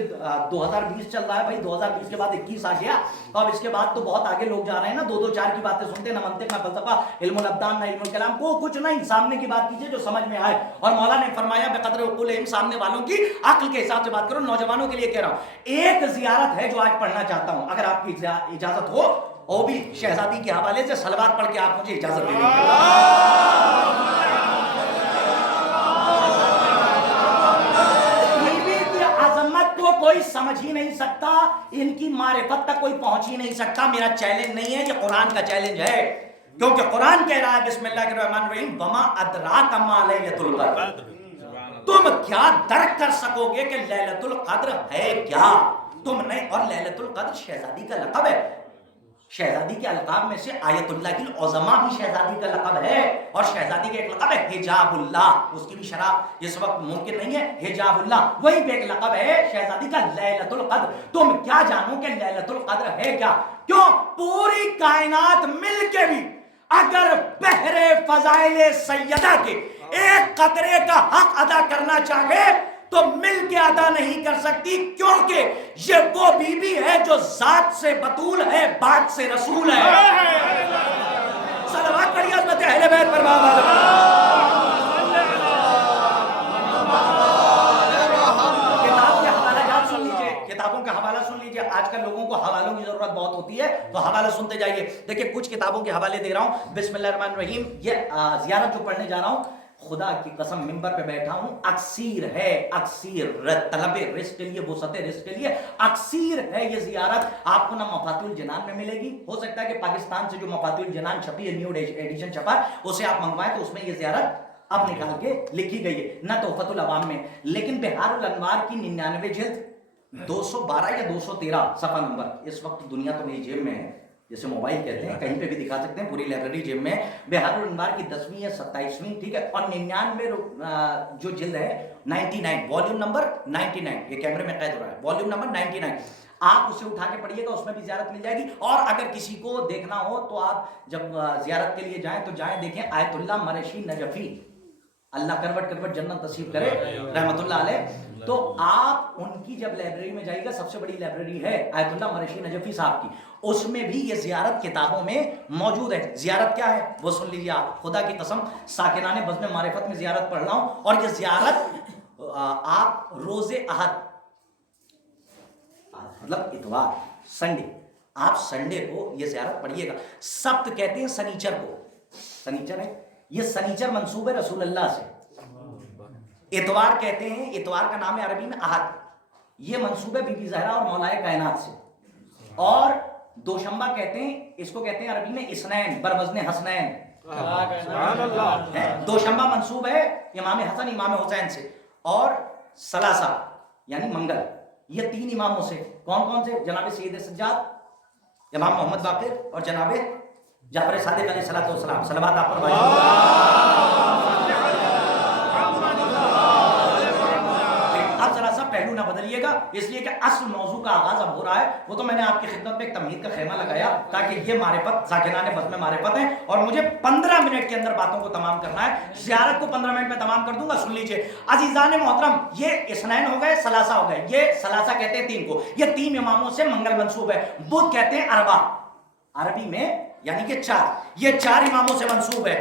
2020 چل رہا ہے بھائی، 2020 کے بعد 21 آ گیا، اور اس کے بعد تو بہت آگے لوگ جا رہے ہیں نا، 2-4 کی باتیں سنتے، نہ منطق نہ فلسفہ، علم الابدان نہ علم الکلام، کو کچھ نہیں، سامنے کی بات کیجئے جو سمجھ میں آئے۔ اور مولا نے فرمایا بقدر عقولہم، سامنے والوں کی عقل کے حساب سے بات کرو۔ نوجوانوں کے لیے کہہ رہا ہوں، ایک زیارت ہے جو آج پڑھنا چاہتا ہوں، اگر آپ کی اجازت ہو، وہ بھی شہزادی کے حوالے سے صلوات پڑھ کے آپ مجھے اجازت دے دیں۔ کوئی سمجھ ہی نہیں سکتا، ان کی معرفت تک کوئی پہنچ ہی نہیں سکتا۔ میرا چیلنج نہیں ہے، یہ قرآن کا چیلنج ہے، کیونکہ قرآن کہہ رہا ہے بسم اللہ الرحمن الرحیم وما ادراک ما لیلۃ القدر، تم کیا درک کر سکو گے کہ لیلۃ القدر ہے کیا؟ تم نے، اور لیلۃ القدر شہزادی کا لقب ہے، شہزادی کے القاب میں سے آیت اللہ کی العظما بھی شہزادی کا لقب ہے، اور شہزادی کا ایک لقب ہے حجاب اللہ، اس کی بھی شراب اس وقت ممکن نہیں ہے، حجاب اللہ وہی پہ ایک لقب ہے شہزادی کا لیلۃ القدر۔ تم کیا جانو کہ لیلۃ القدر ہے کیا؟ کیوں پوری کائنات مل کے بھی اگر بحر فضائل سیدہ کے ایک قطرے کا حق ادا کرنا چاہے تو مل کے ادا نہیں کر سکتی، کیونکہ یہ وہ بی بی ہے جو ذات سے بطول ہے، بات سے رسول ہے۔ صلوات پڑھیے عظمت اہل بیت پر۔ کتاب کے حوالہ جات سن لیجئے، کتابوں کا حوالہ سن لیجئے، آج کل لوگوں کو حوالوں کی ضرورت بہت ہوتی ہے تو حوالہ سنتے جائیے۔ دیکھیں کچھ کتابوں کے حوالے دے رہا ہوں، بسم اللہ الرحمن الرحیم۔ یہ زیارت جو پڑھنے جا رہا ہوں، خدا کی قسم منبر پہ بیٹھا ہوں، اکثیر ہے، اکثیر طلب رزق کے لیے، وسعت رزق کے لیے اکثیر ہے یہ زیارت۔ آپ کو نہ مفاتیح الجنان میں ملے گی، ہو سکتا ہے کہ پاکستان سے جو مفاتیح الجنان چھپی ہے، نیو ایڈیشن چھپا ہے، اسے آپ منگوائیں تو اس میں یہ زیارت اب نکال کے لکھی گئی ہے، نہ تحفۃ العوام میں۔ لیکن بہار الانوار کی 99 جلد 212 یا 213 صفحہ نمبر اس وقت دنیا تو میری جیب میں ہے، جیسے موبائل کہتے ہیں، کہیں پہ بھی دکھا سکتے ہیں، پوری لائبریری جیب میں، بہار الانوار کی 10ویں یا 27ویں، ٹھیک ہے، اور 99 جو جلد ہے 99 والیوم نمبر 99، یہ کیمرے میں قید ہو رہا ہے، والیوم نمبر 99، آپ اسے اٹھا کے پڑھیے گا، اس میں بھی زیارت مل جائے گی۔ اور اگر کسی کو دیکھنا ہو تو آپ جب زیارت کے لیے جائیں تو جائیں، دیکھیں آیت اللہ مرشی نجفی، اللہ کروٹ کروٹ جنت نصیب کرے رحمت اللہ علیہ، تو آپ ان کی جب لائبریری میں جائے گا، سب سے بڑی لائبریری ہے آیت اللہ مرشی نجفی صاحب کی، اس میں بھی یہ زیارت کتابوں میں موجود ہے۔ زیارت کیا ہے وہ سن لیجیے آپ، خدا کی قسم ساکنان بزم معرفت میں زیارت پڑھ رہا ہوں، اور یہ زیارت آپ روز احد، مطلب اتوار، سنڈے، آپ سنڈے کو یہ زیارت پڑھیے گا۔ سبت کہتے ہیں سنیچر کو، سنیچر ہے، یہ سنیچر منسوب ہے رسول اللہ سے۔ اتوار کہتے ہیں، اتوار کا نام ہے عربی میں احد، یہ منسوب ہے بی بی زہرا اور مولائے کائنات سے۔ اور دوشنبہ کہتے ہیں، اس کو کہتے ہیں عربی میں اسنین بروزن حسنین، دوشنبہ منسوب ہے امام حسن امام حسین سے، اور ثلاثہ یعنی منگل، یہ 3 اماموں سے۔ کون کون سے؟ جناب سید سجاد، امام محمد باقر، اور جناب جعفر صادق علیہ الصلوۃ والسلام۔ صلوات آپ پر بھائی۔ آپ ذرا سا پہلو نہ بدلیے گا، گا، اس لیے کہ اصل موضوع کا آغاز اب ہو رہا ہے. وہ تو میں نے آپ کی خدمت میں ایک تمہید کا خیمہ لگایا تاکہ یہ معرفت ساکنان بزم معرفت ہے، اور مجھے 15 منٹ کے اندر باتوں کو تمام کرنا ہے. زیارت کو 15 منٹ میں تمام کر دوں گا. سن لیجئے عزیزان محترم، یہ اثنین ہو گئے، ثلاثہ ہو گئے. یہ ثلاثہ کہتے ہیں 3 کو، یہ 3 اماموں سے منگل منسوب ہے. بدھ کہتے ہیں اربع، عربی میں یعنی کہ 4، یہ 4 اماموں سے منسوب ہے.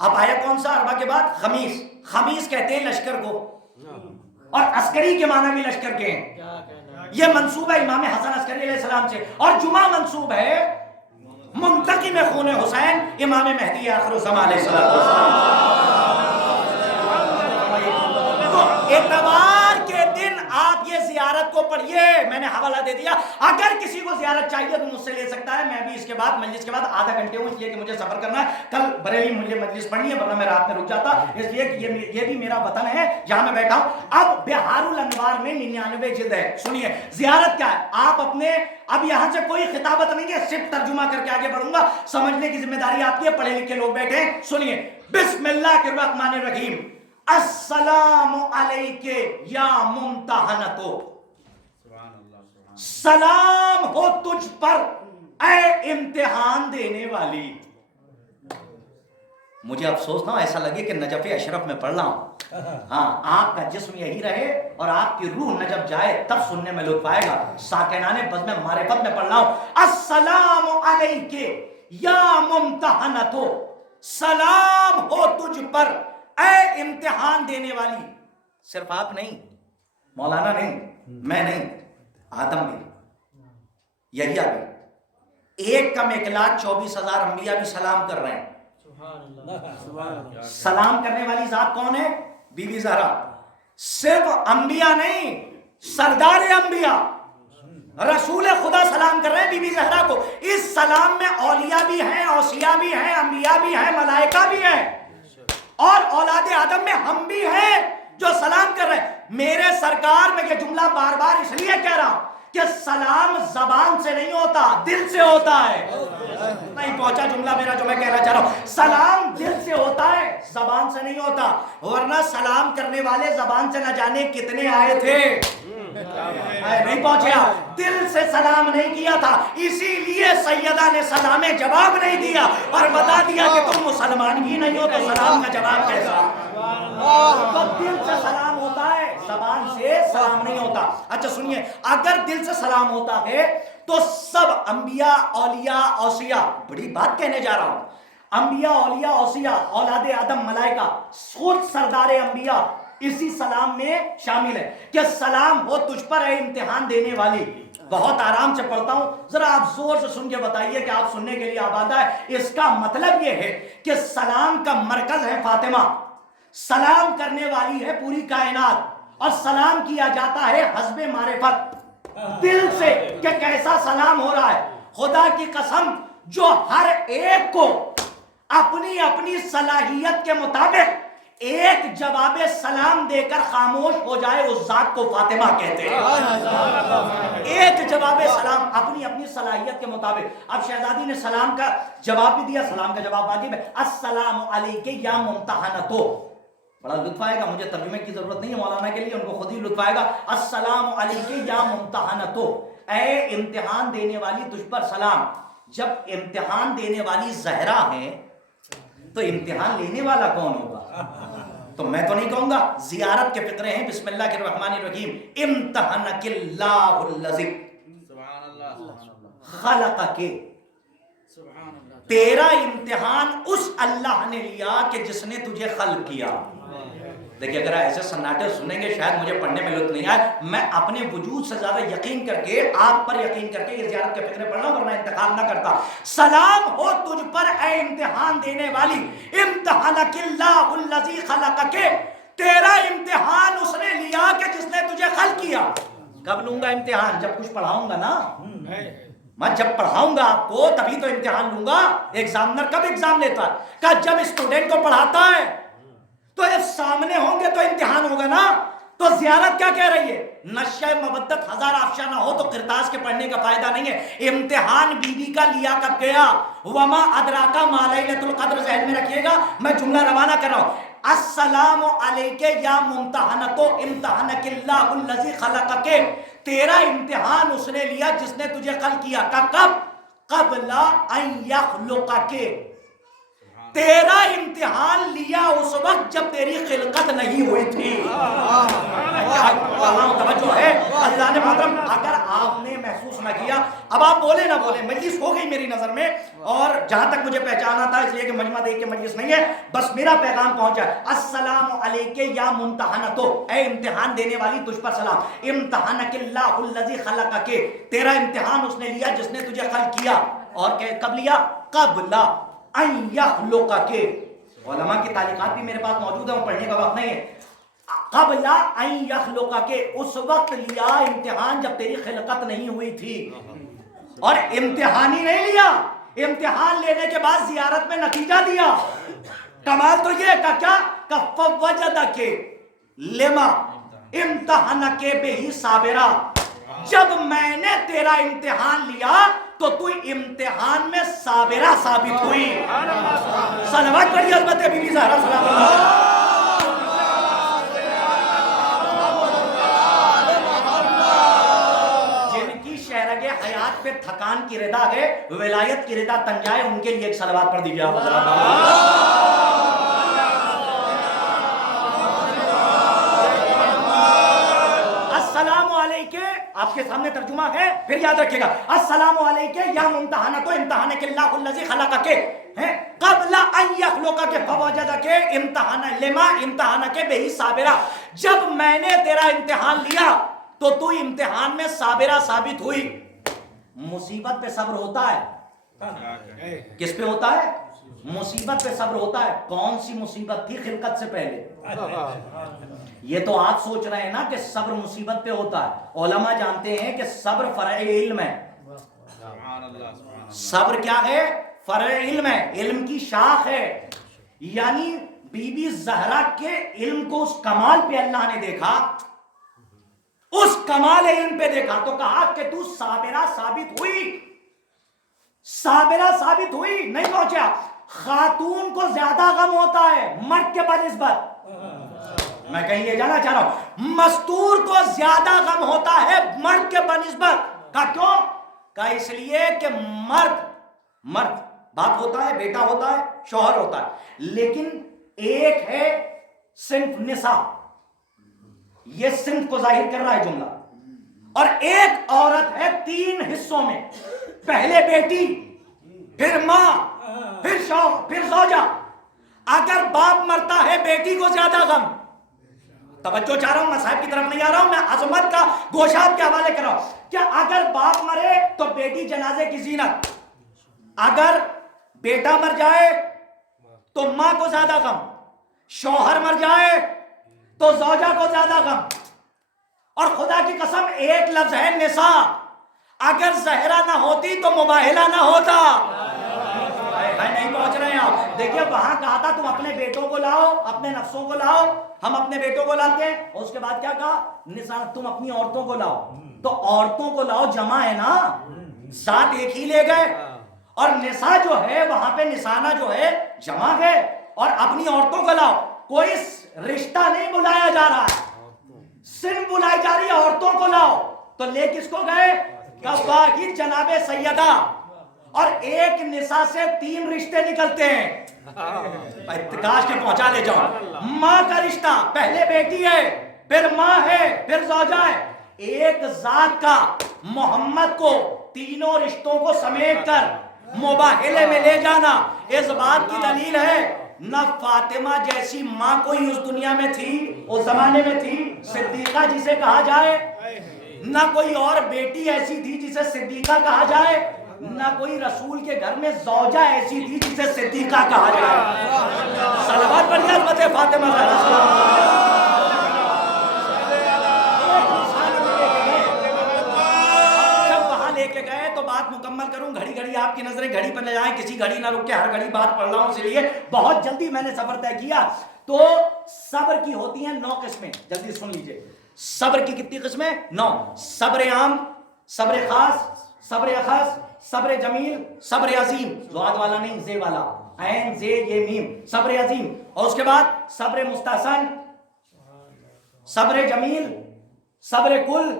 اب آیا کون سا اربع کے بعد؟ خمیس. خمیس کہتے ہیں لشکر کو، اور عسکری کے معنی بھی لشکر کے ہیں. یہ منسوب ہے امام حسن عسکری علیہ السلام سے. اور جمعہ منسوب ہے منتقم خون حسین امام مہدی آخر الزمان علیہ السلام. تو اتوار کے دن آپ یہ زیارت کو پڑھیے. میں نے حوالہ دے دیا، اگر کسی کو زیارت چاہیے تو مجھ سے لے سکتا ہے. میں بھی اس کے بعد مجلس کے بعد آدھا گھنٹے ہوں، اس لیے کہ مجھے سفر کرنا ہے. کل بریلی مجھے مجلس پڑھنی ہے، ورنہ میں رات میں رک جاتا، اس لیے کہ یہ بھی میرا وطن ہے جہاں میں بیٹھا ہوں. اب بہار الانوار میں 99 جلد ہے. سنیے زیارت کیا ہے. آپ اپنے اب یہاں سے کوئی خطابت نہیں ہے، صرف ترجمہ کر کے آگے بڑھوں گا. سمجھنے کی ذمہ داری آپ کی ہے، پڑھے لکھے لوگ بیٹھے ہیں. سنیے بسم اللہ الرحمن الرحیم. السلام علیک یا ممتحنتو، سلام ہو تجھ پر اے امتحان دینے والی. مجھے افسوس نہ ہو ایسا لگے کہ نجف اشرف میں پڑھ رہا ہوں. ہاں، آپ کا جسم یہی رہے اور آپ کی روح نجف جائے تب سننے میں لطف آئے گا. ساکنان بزم معرفت میں پڑھ رہا ہوں. السلام علیک یا ممتحنتو، سلام ہو تجھ پر اے امتحان دینے والی. صرف آپ نہیں، مولانا نہیں، میں نہیں، آدم بھی، یحییٰ بھی، 1,24,000 انبیاء بھی سلام کر رہے ہیں. سلام کرنے والی ذات کون ہے؟ Be be Zahra. صرف انبیاء نہیں، سردار انبیاء رسول خدا سلام کر رہے ہیں بی بی زہرا کو. اس سلام میں اولیاء بھی ہیں، اوصیاء بھی ہیں، انبیاء بھی ہیں، ملائکہ بھی ہیں، اور اولاد آدم میں ہم بھی ہیں جو سلام کر رہے ہیں. میرے سرکار، میں یہ جملہ بار بار اس لیے کہہ رہا ہوں کہ سلام زبان سے نہیں ہوتا، دل سے ہوتا ہے. نہیں پہنچا جملہ میرا جو میں کہنا چاہ رہا ہوں. سلام دل سے ہوتا ہے، زبان سے نہیں ہوتا. ورنہ سلام کرنے والے زبان سے نہ جانے کتنے آئے تھے، نہیں پہنچے. دل سے سلام نہیں کیا تھا، اسی لیے سیدہ نے سلام جواب نہیں دیا اور بتا دیا کہ تم مسلمان ہی نہیں ہو تو سلام کا جواب کیسا. تو دل سے سلام ہوتا ہے، زبان سے سلام نہیں ہوتا. اچھا سنیے، اگر دل سے سلام ہوتا ہے تو سب انبیاء، اولیاء، اوصیاء، بڑی بات کہنے جا رہا ہوں، انبیاء، اولیاء، اوصیاء، اولاد آدم، ملائکہ، خود سردار انبیاء اسی سلام میں شامل ہے کہ سلام ہو تجھ پر اے امتحان دینے والی. بہت آرام سے پڑھتا ہوں، ذرا آپ زور سے سن کے بتائیے کہ آپ سننے کے لیے آبادہ ہے. اس کا مطلب یہ ہے کہ سلام کا مرکز ہے فاطمہ، سلام کرنے والی ہے پوری کائنات، اور سلام کیا جاتا ہے حسب معرفت، دل سے کہ کیسا سلام ہو رہا ہے. خدا کی قسم، جو ہر ایک کو اپنی اپنی صلاحیت کے مطابق ایک جواب سلام دے کر خاموش ہو جائے، اس ذات کو فاطمہ کہتے ہیں. ایک جواب سلام اپنی اپنی صلاحیت کے مطابق. اب شہزادی نے سلام کا جواب بھی دیا، سلام کا جواب واجب ہے. السلام علیک یا ممتحنتو. بڑا لطف آئے گا، مجھے ترجمے کی ضرورت نہیں ہے مولانا کے لیے، ان کو خود ہی لطف آئے گا. السلام علیک یا ممتحنتو، اے امتحان دینے والی تجھ پر سلام. جب امتحان دینے والی زہرا ہے تو امتحان لینے والا کون ہوگا؟ تو میں تو نہیں کہوں گا. زیارت کے فقرے ہیں. بسم اللہ الرحمن الرحیم. امتحنک اللہ الذی خلقک، تیرا امتحان اس اللہ نے لیا کہ جس نے تجھے خلق کیا. دیکھیں اگر ایسے سناٹے سنیں گے شاید مجھے پڑھنے میں لطف نہیں آئے. میں اپنے وجود سے زیادہ یقین کر کے آپ پر یقین کر کے یہ زیارت کے فقرے پڑھنا، ورنہ انتخاب نہ کرتا. سلام ہو تجھ پر اے امتحان دینے والی. امتحانک اللہ الذی خلقک، تیرا امتحان اس نے لیا کہ جس نے تجھے خلق کیا. کب لوں گا امتحان؟ جب کچھ پڑھاؤں گا نا. میں جب پڑھاؤں گا آپ کو تبھی تو امتحان لوں گا. ایگزامنر کب ایگزام لیتا ہے؟ کہ جب اسٹوڈنٹ کو پڑھاتا ہے تو یہ سامنے ہوں گے تو امتحان ہوگا نا. تو زیارت کیا کہہ رہی ہے؟ نشہ مودت ہزار افشا نہ ہو تو کرتاس کے پڑھنے کا فائدہ نہیں ہے. امتحان بی بی کا لیا کب گیا؟ وما ادراکا ما لیلۃ القدر. ذہن میں رکھیے گا، میں جملہ روانہ کر رہا ہوں. السلام علیکہ یا ممتحنۃ امتحنک اللہ الذی خلقک، تیرا امتحان اس نے لیا جس نے تجھے خلق کیا. کب؟ قبل ان یخلقک، تیرا امتحان لیا اس وقت جب تیری خلقت نہیں ہوئی تھی. توجہ ہے اللہ نے محترم. اگر آپ نے محسوس نہ کیا، اب آپ بولے نہ بولے، مجلس ہو گئی میری نظر میں، اور جہاں تک مجھے پہچانا تھا، اس لیے کہ مجمع دیکھ کے مجلس نہیں ہے، بس میرا پیغام پہنچا. السلام علیکہ یا ممتحنۃ، اے امتحان دینے والی تجھ پر سلام. امتحنک اللہ الذی خلقک، تیرا امتحان اس نے لیا جس نے تجھے خلق کیا. اور کب لیا؟ قبل ان یخلقک. علماء کی تعلیقات بھی میرے پاس موجود ہیں، وہ پڑھنے کا وقت نہیں ہے. قبل ان یخلقک، اس وقت لیا امتحان جب تیری خلقت نہیں ہوئی تھی. اور امتحان ہی نہیں لیا، امتحان لینے کے بعد زیارت میں نتیجہ دیا. کمال تو یہ کہ کیا کہ فوجدک لما امتحنک بہ صابرا، جب میں نے تیرا امتحان لیا تو تو امتحان میں صابرہ ثابت ہوئی. صلوات پڑھی حضرت بی بی زہرا سلام اللہ. جن کی شہرگ حیات پہ تھکان کی ردا ہے، ولایت کی ردا تن جائے، ان کے لیے ایک صلوات پڑھ دیجیے آپ حضرات. آپ کے سامنے ترجمہ ہے، پھر یاد رکھیے گا. السلام علیکہ یا ممتحنۃ امتحنک اللہ الذی خلقک قبل ان یخلقک فوجدک امتحان لما امتحنک بہ صابرا، جب میں نے تیرا امتحان لیا تو تو امتحان میں صابرہ ثابت ہوئی. مصیبت پہ صبر ہوتا ہے، کس پہ ہوتا ہے؟ مصیبت پہ صبر ہوتا ہے. کون سی مصیبت تھی خلقت سے پہلے؟ یہ تو آپ سوچ رہے ہیں نا کہ صبر مصیبت پہ ہوتا ہے. علماء جانتے ہیں کہ صبر فرع علم ہے. صبر کیا ہے؟ فرع علم ہے، علم کی شاخ ہے. یعنی بی بی زہرا کے علم کو اس کمال پہ اللہ نے دیکھا، اس کمال علم پہ دیکھا تو کہا کہ تو صابرہ ثابت ہوئی. صابرہ ثابت ہوئی، نہیں پہنچا. خاتون کو زیادہ غم ہوتا ہے مرد کے بنسبت. میں کہیں یہ جانا چاہ رہا ہوں، مستور کو زیادہ غم ہوتا ہے مرد کے بنسبت. کا کیوں؟ کا اس لیے کہ مرد باپ ہوتا ہے، بیٹا ہوتا ہے، شوہر ہوتا ہے، لیکن ایک ہے صنف نساء، یہ صنف کو ظاہر کر رہا ہے جملہ، اور ایک عورت ہے 3 حصوں میں. پہلے بیٹی، پھر ماں، پھر شوہر، پھر زوجہ. اگر باپ مرتا ہے بیٹی کو زیادہ غم. توجہ چاہ رہا ہوں، میں صاحب کی طرف نہیں آ رہا ہوں، میں عظمت کا گوشہ آپ کے حوالے کر رہا ہوں. کیا اگر باپ مرے تو بیٹی جنازے کی زینت، اگر بیٹا مر جائے تو ماں کو زیادہ غم، شوہر مر جائے تو زوجہ کو زیادہ غم. اور خدا کی قسم ایک لفظ ہے نساء، اگر زہرا نہ ہوتی تو مباہلہ نہ ہوتا. نہیں پہنچ رہے ہیں آپ. دیکھیے وہاں کہا تھا تم اپنے بیٹوں کو لاؤ، اپنے نفسوں کو لاؤ. ہم اپنے بیٹوں کو لاتے ہیں، اور اس کے بعد کیا کہا؟ نساء، تم اپنی عورتوں کو لاؤ. تو عورتوں کو لاؤ جمع ہے نا، ذات ایک ہی لے گئے. اور نساء جو ہے وہاں پہ نسانہ جو ہے جمع ہے. اور اپنی عورتوں کو لاؤ، کوئی رشتہ نہیں بلایا جا رہا ہے، صرف بلائی جا رہی ہے عورتوں کو لاؤ. تو لے کس کو گئے؟ واحد جناب سیدہ. اور ایک نساء سے 3 رشتے نکلتے ہیں. کاش کے پہنچا لے جاؤ. ماں کا رشتہ، پہلے بیٹی ہے، پھر ماں ہے، پھر زوجہ ہے. ایک ذات کا محمد کو تینوں رشتوں کو سمیٹ کر مباہلے میں لے جانا اس بات کی دلیل ہے نہ فاطمہ جیسی ماں کوئی اس دنیا میں تھی، اس زمانے میں تھی صدیقہ جسے کہا جائے، نہ کوئی اور بیٹی ایسی تھی جسے صدیقہ کہا جائے، نہ کوئی رسول کے گھر میں زوجہ ایسی تھی جسے صدیقہ کہا جائے. صلوات پڑھیے حضرت فاطمہ زہرا. جب وہاں لے کے گئے تو بات مکمل کروں، گھڑی گھڑی آپ کی نظریں گھڑی پر لے جائیں، کسی گھڑی نہ رک کے ہر گھڑی بات پڑھ رہا ہوں، اس لیے بہت جلدی میں نے سفر طے کیا. تو صبر کی ہوتی ہیں 9 قسمیں، جلدی سن لیجئے. صبر کی کتنی قسمیں؟ 9. صبر عام، صبر خاص، صبر اخص، صبر جمیل، صبر عظیم. زواد والا نہیں، زے والا. عین زے یہ میم، صبر عظیم، اور اس کے بعد صبر مستحسن، صبر جمیل، صبر کل،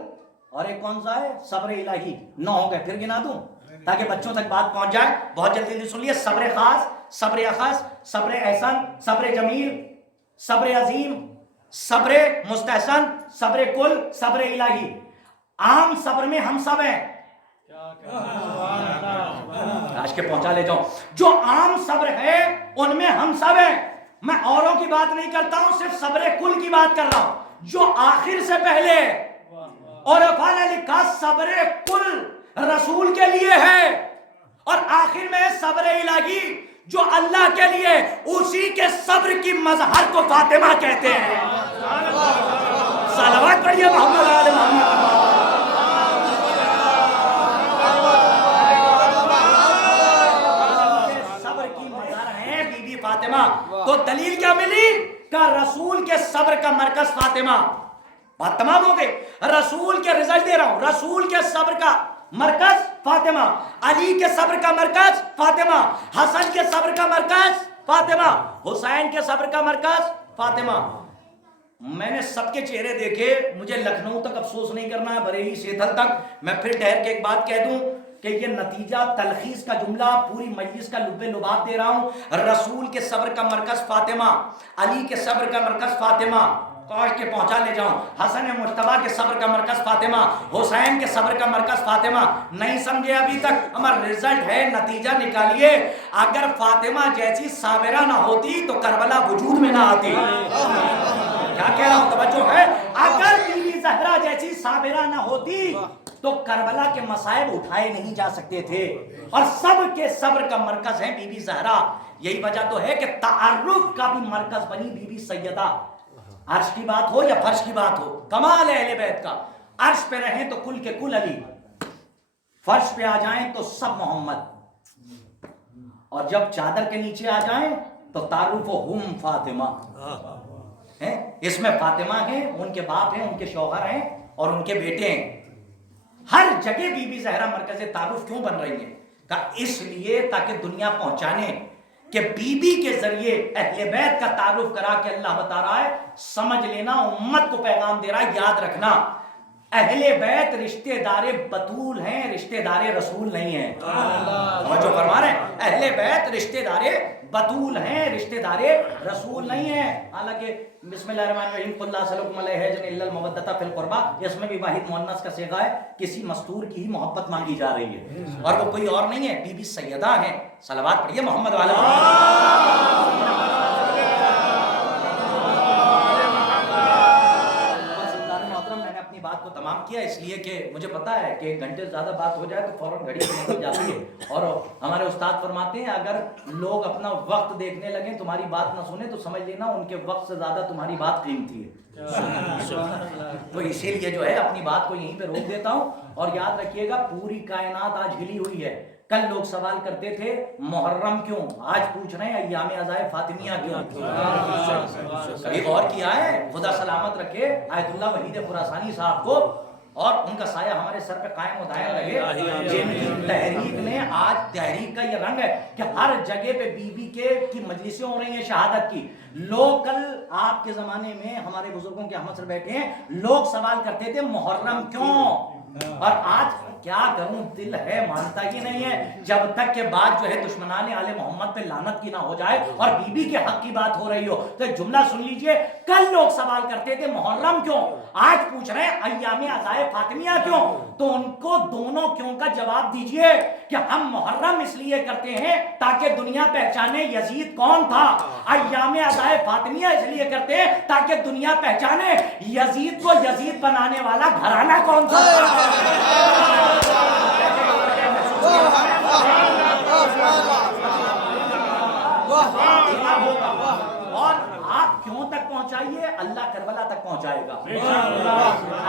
اور ایک کون سا ہے؟ صبر الہی۔ 9 ہو گئے، پھر گنا دوں تاکہ بچوں تک بات پہنچ جائے، بہت جلدی جلدی سن لیے۔ صبر خاص، صبر اخص، صبر احسن، صبر جمیل، صبر عظیم، صبر مستحسن، صبر کل، صبر الہی۔ عام صبر میں ہم سب ہیں، آج کے پہنچا لے جاؤں، جو عام صبر ہے ان میں ہم سب ہیں۔ میں اوروں کی بات نہیں کرتا ہوں، صرف صبر کل کی بات کر رہا ہوں، جو آخر سے پہلے، اور افعال نے لکھا صبر کل رسول کے لیے ہے، اور آخر میں صبر الہی جو اللہ کے لیے، اسی کے صبر کی مظہر کو فاطمہ کہتے ہیں۔ صلوات پڑھیے محمد آل محمد۔ صبر کی مظہر ہے بی بی فاطمہ، تو دلیل کیا ملی؟ کہ رسول کے صبر کا مرکز فاطمہ۔ بات تمام ہو گئی، رسول کے رزلٹ دے رہا ہوں، رسول کے صبر کا مرکز فاطمہ، علی کے صبر کا مرکز فاطمہ، حسن کے صبر کا مرکز فاطمہ، حسین کے صبر کا مرکز فاطمہ۔ میں نے سب کے چہرے دیکھے، مجھے لکھنؤ تک افسوس نہیں کرنا ہے، بریلی سیتھل تک۔ میں پھر ٹھہر کے ایک بات کہہ دوں کہ یہ نتیجہ تلخیص کا جملہ پوری مجلس کا لب لباب دے رہا ہوں۔ رسول کے صبر کا مرکز فاطمہ، علی کے صبر کا مرکز فاطمہ، کاش کے پہنچا لے جاؤں، حسن مجتبیٰ کے صبر کا مرکز فاطمہ، حسین کے صبر کا مرکز فاطمہ۔ نہیں سمجھے ابھی تک؟ ہمارا رزلٹ ہے، نتیجہ نکالیے۔ اگر فاطمہ جیسی صابرہ نہ ہوتی تو کربلا وجود میں نہ آتی۔ کیا کہہ رہا ہوں، توجہ ہے؟ اگر بی بی زہرا جیسی صابرہ نہ ہوتی تو کربلا کے مصائب اٹھائے نہیں جا سکتے تھے، اور سب کے صبر کا مرکز ہے بی بی زہرا۔ یہی وجہ تو ہے کہ تعارف کا بھی مرکز بنی بی بی سیدہ۔ عرش کی بات ہو یا فرش کی بات ہو، کمال ہے اہل بیت کا۔ عرش پہ رہیں تو کل کے کل علی، فرش پہ آ جائیں تو سب محمد، اور جب چادر کے نیچے آ جائیں تو تعارف ہم فاطمہ۔ اس میں فاطمہ ہیں، ان کے باپ ہیں، ان کے شوہر ہیں، اور ان کے بیٹے ہیں۔ ہر جگہ بی بی زہرا مرکز تعارف کیوں بن رہی ہے؟ کہ اس لیے تاکہ دنیا پہنچانے کہ بی بی کے ذریعے اہل بیت کا تعارف کرا کے اللہ بتا رہا ہے، سمجھ لینا، امت کو پیغام دے رہا ہے، یاد رکھنا، اہل بیت رشتہ دار بطول ہیں، رشتہ دار رسول نہیں ہیں۔ جو فرما رہے ہیں اہل بیت رشتہ دار بطول ہیں، رشتہ دار رسول نہیں ہیں۔ حالانکہ بسم اللہ الرحمن الرحیم قل لا اسألکم علیہ اجرا الا المودۃ فی القربى، اس میں بھی واحد مؤنث کا صیغہ ہے، کسی مستور کی ہی محبت مانگی جا رہی ہے، اور وہ کوئی اور نہیں ہے، بی بی سیدہ ہیں۔ صلوات پڑھیے محمد والا۔ بات کو تمام کیا اس لیے کہ مجھے پتا ہے کہ 1 گھنٹے سے زیادہ بات ہو جائے تو فوراً گھڑی سے نکل جاتی ہے، اور ہمارے استاد فرماتے ہیں اگر لوگ اپنا وقت دیکھنے لگیں، تمہاری بات نہ سنیں تو سمجھ لینا ان کے وقت سے زیادہ تمہاری بات قیمتی ہے۔ تو اسی لیے جو ہے اپنی بات کو یہیں پہ روک دیتا ہوں، اور یاد رکھیے گا پوری کائنات آج ہلی ہوئی ہے۔ کل لوگ سوال کرتے تھے محرم کیوں، آج پوچھ رہے ہیں ایام عزائے فاطمیہ کیوں۔ کبھی غور کیا ہے؟ خدا سلامت رکھے آیت اللہ وحید خراسانی صاحب کو، اور ان کا سایہ ہمارے سر پہ قائم و دائم لگے، جن کی تحریک نے، آج تحریک کا یہ رنگ ہے کہ ہر جگہ پہ بی بی کی مجلسیں ہو رہی ہیں شہادت کی۔ لوگ کل آپ کے زمانے میں ہمارے بزرگوں کے ہم سر بیٹھے ہیں، لوگ سوال کرتے تھے محرم کیوں، اور آج کیا کروں، دل ہے مانتا ہی نہیں ہے، جب تک کہ بات جو ہے دشمنان آل محمد پہ لعنت کی نہ ہو جائے اور بی بی کے حق کی بات ہو رہی ہو۔ تو جملہ سن لیجئے، کل لوگ سوال کرتے تھے محرم کیوں، آج پوچھ رہے ہیں ایام عزائے فاطمیہ کیوں، تو ان کو دونوں کیوں کا جواب دیجئے کہ ہم محرم اس لیے کرتے ہیں تاکہ دنیا پہچانے یزید کون تھا، ایام عزائے فاطمیہ اس لیے کرتے ہیں تاکہ دنیا پہچانے یزید کو یزید بنانے والا گھرانہ کون تھا۔ اور آپ کیوں تک پہنچائیے، اللہ کربلا تک پہنچائے گا.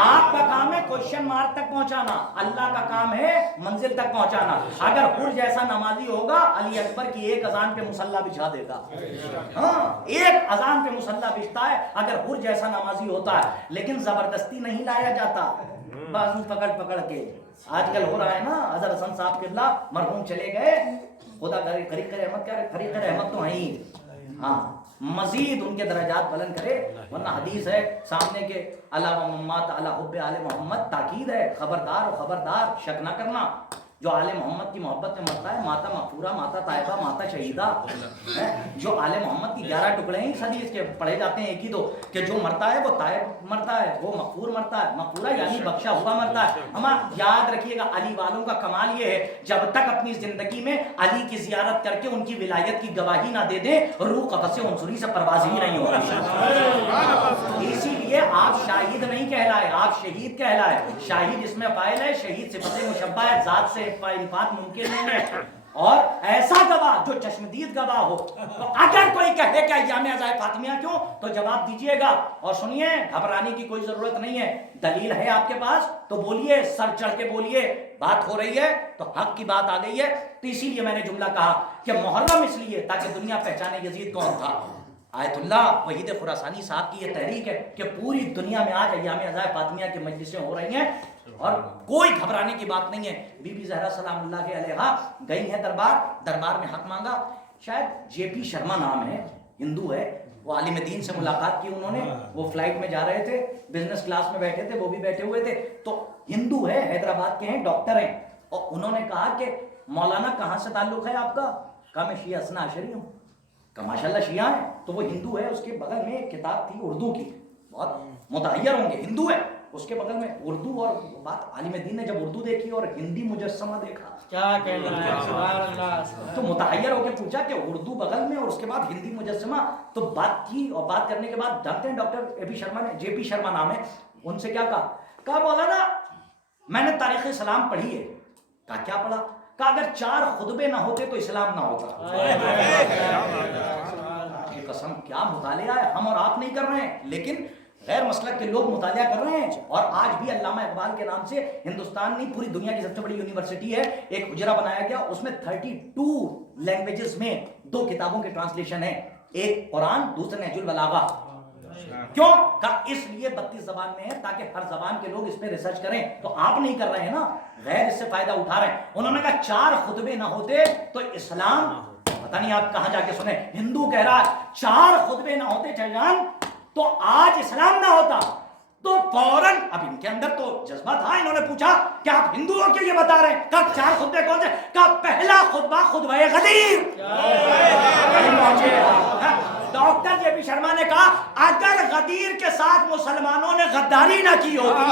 آپ کا کام ہے کوشچن مارک تک پہنچانا، اللہ کا کام ہے منزل تک پہنچانا. اگر حر جیسا نمازی ہوگا علی اکبر کی ایک اذان پہ مصلی بچھا دے گا. ہاں ایک اذان پہ مصلی بچھتا ہے اگر حر جیسا نمازی ہوتا ہے. لیکن زبردستی نہیں لایا جاتا بازو پکڑ پکڑ کے. آج کل ہو رہا ہے نا. حضرت حسن صاحب قبلہ مرحوم چلے گئے، خدا فریق رحمت کیا فریق رحمت تو ہیں. ہاں مزید ان کے درجات بلند کرے. ورنہ حدیث ہے سامنے کے علاوہ محمد علی حب آل محمد، تاکید ہے خبردار و خبردار شک نہ کرنا. جو آل محمد کی محبت میں مرتا ہے ماتا مغفورہ، ماتا طیبہ، ماتا شہیدہ. جو آل محمد کی 11 ٹکڑے ہیں اس حدیث کے پڑھے جاتے ہیں ایک ہی دو، کہ جو مرتا ہے وہ طیب مرتا ہے، وہ مغفور مرتا ہے. مغفورہ یعنی بخشا ہوا مرتا ہے. ہم یاد رکھیے گا علی والوں کا کمال یہ ہے جب تک اپنی زندگی میں علی کی زیارت کر کے ان کی ولایت کی گواہی نہ دے دیں روح قفس عنصری سے پرواز ہی نہیں ہوگی. اسی لیے آپ شاہد نہیں کہلائے، آپ شہید کہلائے. شاہد اس میں فاعل ہے، شہید صفت مشبہ ہے، ذات سے الفاظ ممکن نہیں ہے. اور ایسا گواہ جو چشمدید گواہ ہو. تو اگر کوئی کہے کہ ایام عزائے فاطمیہ کیوں، تو جواب دیجئے گا. اور سنیے گھبرانے کی کوئی ضرورت نہیں ہے. دلیل ہے آپ کے پاس تو بولیے، سر چڑھ کے بولیے. بات ہو رہی ہے تو حق کی بات آ گئی ہے. تو اسی لیے میں نے جملہ کہا کہ محرم اس لیے تاکہ دنیا پہچانے یزید کون تھا. آیت اللہ وحید خراسانی صاحب کی یہ تحریک ہے کہ پوری دنیا میں آج ایام عزائے فاطمیہ کی مجلسیں ہو رہی ہیں اور کوئی گھبرانے کی بات نہیں ہے. بی بی زہرا سلام اللہ علیہا گئی ہے دربار میں حق مانگا. شاید جے پی شرما نام ہے، ہندو ہے. وہ عالم دین سے ملاقات کی انہوں نے. وہ فلائٹ میں جا رہے تھے، بزنس کلاس میں بیٹھے تھے، وہ بھی بیٹھے ہوئے تھے. تو ہندو ہے، حیدرآباد کے ہیں، ڈاکٹر ہیں. اور انہوں نے کہا کہ مولانا کہاں سے تعلق ہے آپ کا؟ کہا میں شیعہ اثنا عشری ہوں. کہ ماشاءاللہ شیعہ ہیں. تو وہ ہندو ہے، اس کے بغل میں ایک کتاب تھی اردو کی، بہت متحیر ہوں گے، ہندو ہے. اس کے بغل میں اردو اور بات عالم دین نے جب اردو دیکھی اور ہندی مجسمہ دیکھا کیا کہنا ہے، سبحان اللہ. تو متحیر ہو کے پوچھا کہ اردو بغل میں اور اس کے بعد ہندی مجسمہ. تو بات کی اور بات کرنے کے بعد ڈاکٹر اے پی شرما نے، جے پی شرما نام ہے، ان سے کیا کہا مولانا میں نے تاریخ اسلام پڑھی ہے. کہا کیا پڑھا؟ کہا اگر 4 خطبے نہ ہوتے تو اسلام نہ ہوتا. قسم کیا مطالعہ ہے. ہم اور آپ نہیں کر رہے ہیں لیکن غیر مسلک کے لوگ مطالعہ کر رہے ہیں. اور آج بھی علامہ اقبال کے نام سے ہندوستان نہیں پوری دنیا کی سب سے بڑی یونیورسٹی ہے. ایک حجرہ بنایا گیا، اس میں 32 لینگویجز میں 2 کتابوں کے ٹرانسلیشن ہیں. ایک قرآن، دوسرے نہج البلاغہ. کیوں؟ کہا اس لیے 32 زبان میں ہے تاکہ ہر زبان کے لوگ اس پہ ریسرچ کریں. تو آپ نہیں کر رہے ہیں نا، غیر اس سے فائدہ اٹھا رہے ہیں. انہوں نے کہا 4 خطبے نہ ہوتے تو اسلام، پتہ نہیں آپ کہاں جا کے سنے. ہندو کہہ رہا ہے 4 خطبے نہ ہوتے چاچان تو آج اسلام نہ ہوتا. تو فوراً اب ان کے اندر تو جذبہ تھا. انہوں نے پوچھا کہ آپ ہندو ہو کے یہ بتا رہے ہیں؟ کہا 4 خطبے کون سے؟ کہا پہلا خطبہ خطبہ غدیر. ڈاکٹر جے پی شرما نے کہا اگر غدیر کے ساتھ مسلمانوں نے غداری نہ کی ہوتی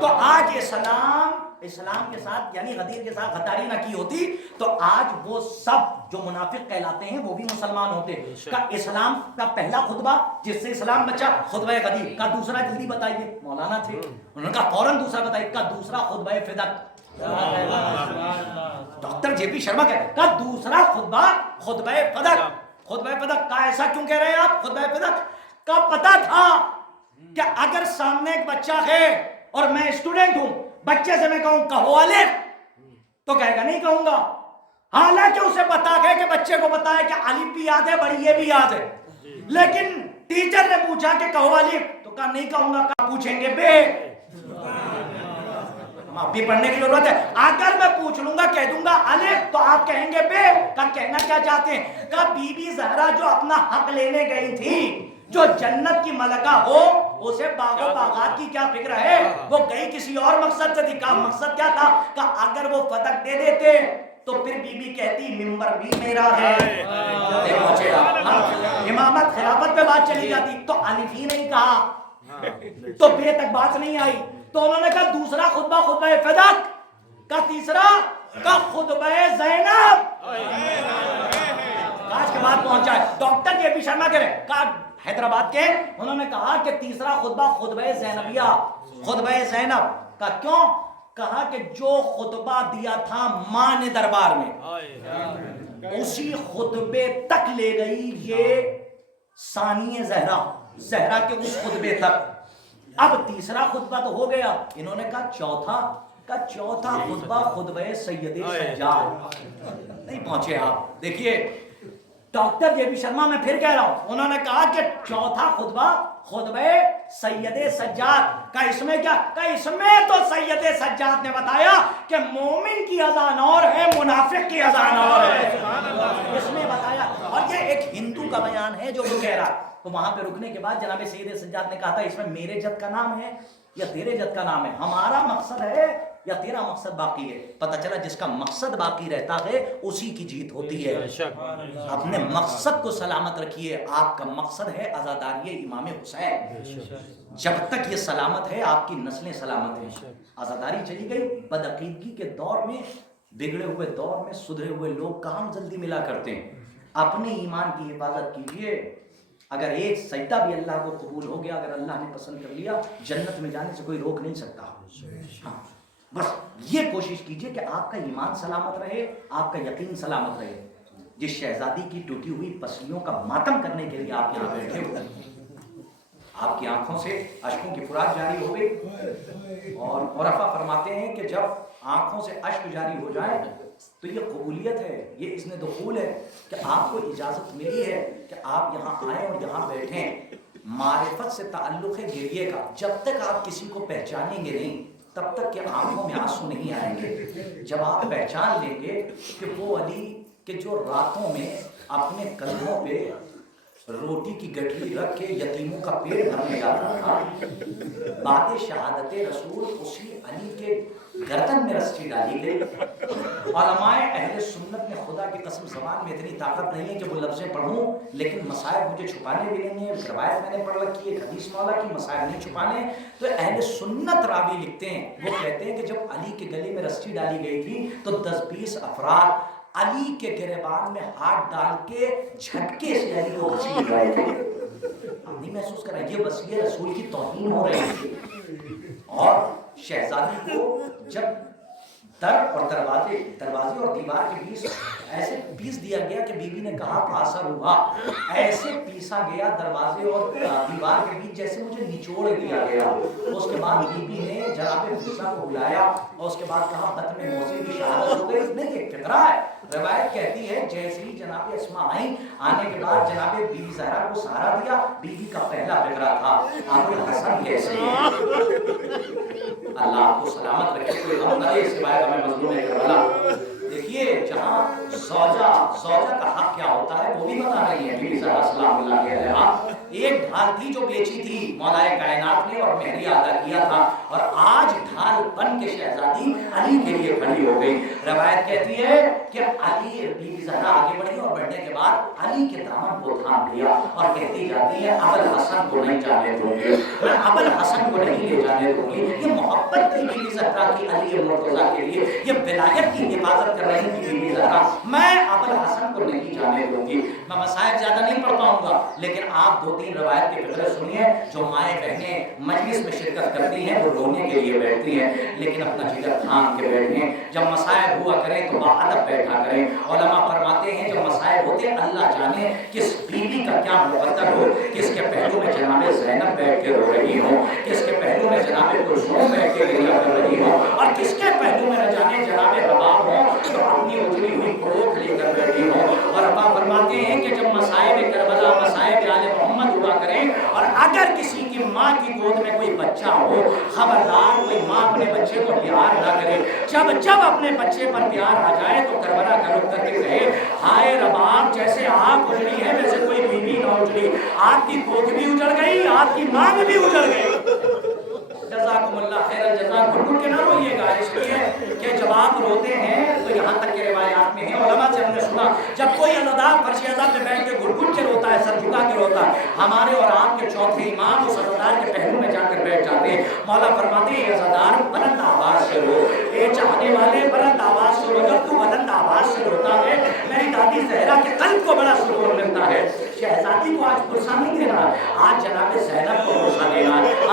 تو آج اسلام کے ساتھ یعنی غدیر کے ساتھ غداری نہ کی ہوتی تو آج وہ سب جو منافق کہلاتے ہیں وہ بھی مسلمان ہوتے. کا اسلام کا پہلا خطبہ جس سے اسلام بچا خطبہ غدیر. کا دوسرا جلدی بتائیے، مولانا تھے. انہوں نے کہا فوراً دوسرا بتائیے. کا دوسرا خطبہ فدق. ڈاکٹر جے پی شرما کا دوسرا خطبہ خطبہ فدق. خطبہ فدق کا ایسا کیوں کہہ رہے ہیں آپ؟ خطبہ فدق کا پتہ تھا کہ اگر سامنے ایک بچہ ہے اور میں اسٹوڈنٹ ہوں، بچے سے میں کہوں کہو الف تو کہے گا نہیں کہوں گا. حالانکہ اسے پتا ہے کہ بچے کو پتا ہے کہ الف بھی یاد ہے، بڑی یہ بھی یاد ہے. لیکن ٹیچر نے پوچھا کہ کہو الف تو کہا نہیں کہوں گا. کہا پوچھیں گے بے؟ اب بھی پڑھنے کی ضرورت ہے. اگر میں پوچھ لوں گا کہہ دوں گا الف تو آپ کہیں گے بے. کہا کہنا کیا چاہتے ہیں؟ کہا بی بی زہرا جو اپنا حق لینے گئی تھی، جو جنت کی ملکہ ہو، اسے باغ و باغات کی کیا فکر ہے؟ وہ گئی کسی اور مقصد سے تھی. کہا مقصد کیا تھا؟ کہا اگر وہ فدق دے دیتے تو پھر بی بی کہتی ممبر بھی میرا ہے. امامت خلافت پہ بات چلی جاتی تو الف ہی نہیں کہا تو بے تک بات نہیں آئی. تو انہوں نے کہا دوسرا خطبہ خطبہ فدق. کا تیسرا کا خطبہ زینب. آج کے بعد پہنچا ہے ڈاکٹر جے پی شرما کہہ رہے کہا حیدرآباد کے. انہوں نے کہا کہ تیسرا خطبہ خطبہ زینبیہ. خطبہ زینب کا کیوں؟ کہا کہ جو خطبہ دیا تھا ماں نے دربار میں اسی خطبے تک لے گئی یہ ثانی زہرا، زہرا کے اس خطبے تک. اب تیسرا خطبہ تو ہو گیا، انہوں نے کہا چوتھا خطبہ خطبہ سید سجاد. نہیں پہنچے آپ. دیکھیے ڈاکٹر جے بی شرما، میں پھر کہہ رہا ہوں، انہوں نے کہا کہ چوتھا خطبہ خطبہ سید سجاد کا. اس میں کیا کہ اس میں تو سید سجاد نے بتایا کہ مومن کی اذان اور ہے، منافق کی اذان اور ہے. اس میں بتایا. اور یہ ایک ہندو کا بیان ہے جو وہ کہہ رہا. تو وہاں پہ رکنے کے بعد جناب سید سجاد نے کہا تھا اس میں میرے جد کا نام ہے یا تیرے جد کا نام ہے، ہمارا مقصد ہے یا تیرا مقصد باقی ہے. پتہ چلا جس کا مقصد باقی رہتا ہے اسی کی جیت ہوتی ہے. اپنے مقصد کو سلامت رکھیے. آپ کا مقصد ہے عزاداری امام حسین. جب تک یہ سلامت ہے آپ کی نسلیں سلامت ہیں. عزاداری چلی گئی، بدعقیدگی کے دور میں، بگڑے ہوئے دور میں سدھرے ہوئے لوگ کہاں جلدی ملا کرتے ہیں. اپنے ایمان کی حفاظت کیجیے. اگر ایک سجدہ بھی اللہ کو قبول ہو گیا، اگر اللہ نے پسند کر لیا، جنت میں جانے سے کوئی روک نہیں سکتا. ہاں بس یہ کوشش کیجئے کہ آپ کا ایمان سلامت رہے، آپ کا یقین سلامت رہے. جس شہزادی کی ٹوٹی ہوئی پسلیوں کا ماتم کرنے کے لیے آپ یہاں بیٹھے ہوئے، آپ کی آنکھوں سے اشکوں کی فراق جاری ہو گئی. اور عرفا فرماتے ہیں کہ جب آنکھوں سے اشک جاری ہو جائے تو یہ قبولیت ہے، یہ اذن دخول ہے کہ آپ کو اجازت ملی ہے کہ آپ یہاں آئیں اور یہاں بیٹھیں. معرفت سے تعلق ہے گریے کا. جب تک آپ کسی کو پہچانیں گے نہیں تب تک کہ آنکھوں میں آنسو نہیں آئیں گے. جب آپ پہچان لیں گے کہ وہ علی کہ جو راتوں میں اپنے کندھوں پہ روٹی کی گٹھلی رکھ کے یتیموں کا پیٹ بھرنے جاتا تھا، بعد شہادت رسول اسی علی کے گردن میں رسی ڈالی گئی. علماء اہل سنت نے خدا کی قسم زبان میں اتنی طاقت نہیں ہے کہ وہ لفظیں پڑھوں، لیکن مسائل مجھے چھپانے بھی نہیں ہیں. روایت میں نے پڑھ رکھی ہے حدیث مولا کی، مسائل نہیں چھپانے. تو اہل سنت راوی لکھتے ہیں، وہ کہتے ہیں کہ جب علی کے گلے میں رسی ڈالی گئی تھی تو 10-20 افراد علی کے گریبان میں ہاتھ ڈال کے جھٹکے سے علی کو گھسیٹ رہے تھے. آپ نہیں محسوس کر رہے یہ وصیت رسول کی توہین ہو رہی تھی. اور شہزادی کو جب در اور دروازے اور دیوار کے بیچ ایسے پیس دیا گیا کہ بی بی نے کہا پاسا ہوا، ایسے پیسا گیا دروازے اور دیوار کے بیچ جیسے مجھے نچوڑ دیا گیا. اس کے بعد بی بی نے جناب موسیٰ کو بلایا اور اس کے بعد کہا بطن موسیٰ کی شہادت ہو گئی. نہیں ایک فقرہ ہے. روایت کہتی ہے جیسے ہی جناب اسماء آئیں، آنے کے بعد جناب بی بی زہرا کو سہارا دیا. بی بی کا پہلا فقرہ تھا ابو الحسن کیسے ہیں. اللہ آپ کو سلامت رکھے. کوئی غم نہ دے سوائے ہمیں مظلوم کربلا. دیکھیے جہاں زوجہ کا حق کیا ہوتا ہے وہ بھی بتا رہی ہے بی بی زہرا سلام اللہ علیہا. ایک ڈھال تھی جو بیچی تھی مولا کائنات نے اور مہریہ ادا کیا تھا، اور آج ڈھال بن کے شہزادی علی کے لیے کھڑی ہو گئی. روایت کہتی ہے کہ علی بی بی زہرا آگے بڑھی اور بڑھنے کے بعد علی کے دامن کو تھام لیا اور کہتی جاتی ہے ابو الحسن کو نہیں جانے دوں گی، میں ابو الحسن کو نہیں لے جانے دوں گی. یہ محبت تھی بی بی زہرا کی علی مرتضیٰ کے لیے، یہ ولایت کی حفاظت کر رہی تھی بی بی زہرا. میں ابو الحسن کو نہیں جانے دوں گی. میں مسائل زیادہ نہیں پڑھ پاؤں گا، لیکن آپ 2-3 روایت کے فقرے سنیے. جو مائیں بہنیں مجلس میں شرکت کرتی ہیں وہ رونے کے لیے بیٹھتی ہیں، لیکن اپنا جگر تھام کے بیٹھیں. جب مسائل ہوا کریں تو باادب بیٹھا کریں. علماء فرماتے ہیں جب مسائل ہوتے ہیں اللہ جانے کس بیوی کا کیا مقدر ہو، کس کے پہلو میں جناب زینب بیٹھ کے رو رہی ہو، کس کے پہلو میں جناب کلثوم بیٹھ کے گریہ کر رہی ہو، اور کس کے پہلو میں نہ جانے جناب رباب ہو تو اپنی اجڑی ہوئی کوکھ لے کر بیٹھی ہو. اور علماء فرماتے ہیں کہ جب مصائب کربلا مصائب آل محمد ہوا کریں، اور اگر کسی کی ماں کی گود میں کوئی بچہ ہو، خبردار کوئی ماں اپنے بچے کو پیار نہ کرے. جب اپنے بچے پر پیار آ جائے تو کربلا کا رخ کر کے کہے ہائے رباب جیسے آپ اجڑی ہے ویسے کوئی بیوی نہ اجڑی. آپ کی کوکھ بھی اجڑ گئی، آپ کی ماں بھی اجڑ گئی. جزاکم اللہ خیر الجزا. گھٹ کے نہ روئیے گا، اس لیے کہ جب آپ روتے ہیں تو یہاں تک کہ روایات میں ہیں علماء سے ہم نے سنا جب کوئی عزادار فرش عزا پہ بیٹھ کے گھٹ کے روتا ہے، سر جھکا کے روتا ہے، ہمارے اور آپ کے چوتھے امام اس عزادار کے پہلو میں جا کر بیٹھ جاتے ہیں. مولا فرماتے ہیں عزادار بلند آواز سے رو، اے چاہنے والے بلند آواز سے رو. جب تو بلند آواز سے روتا ہے میری دادی زہرا کے قلب کو بڑا سکون ملتا ہے. شہزادی کو آج غصہ نہیں دینا، آج جناب زینب کو غصہ دینا.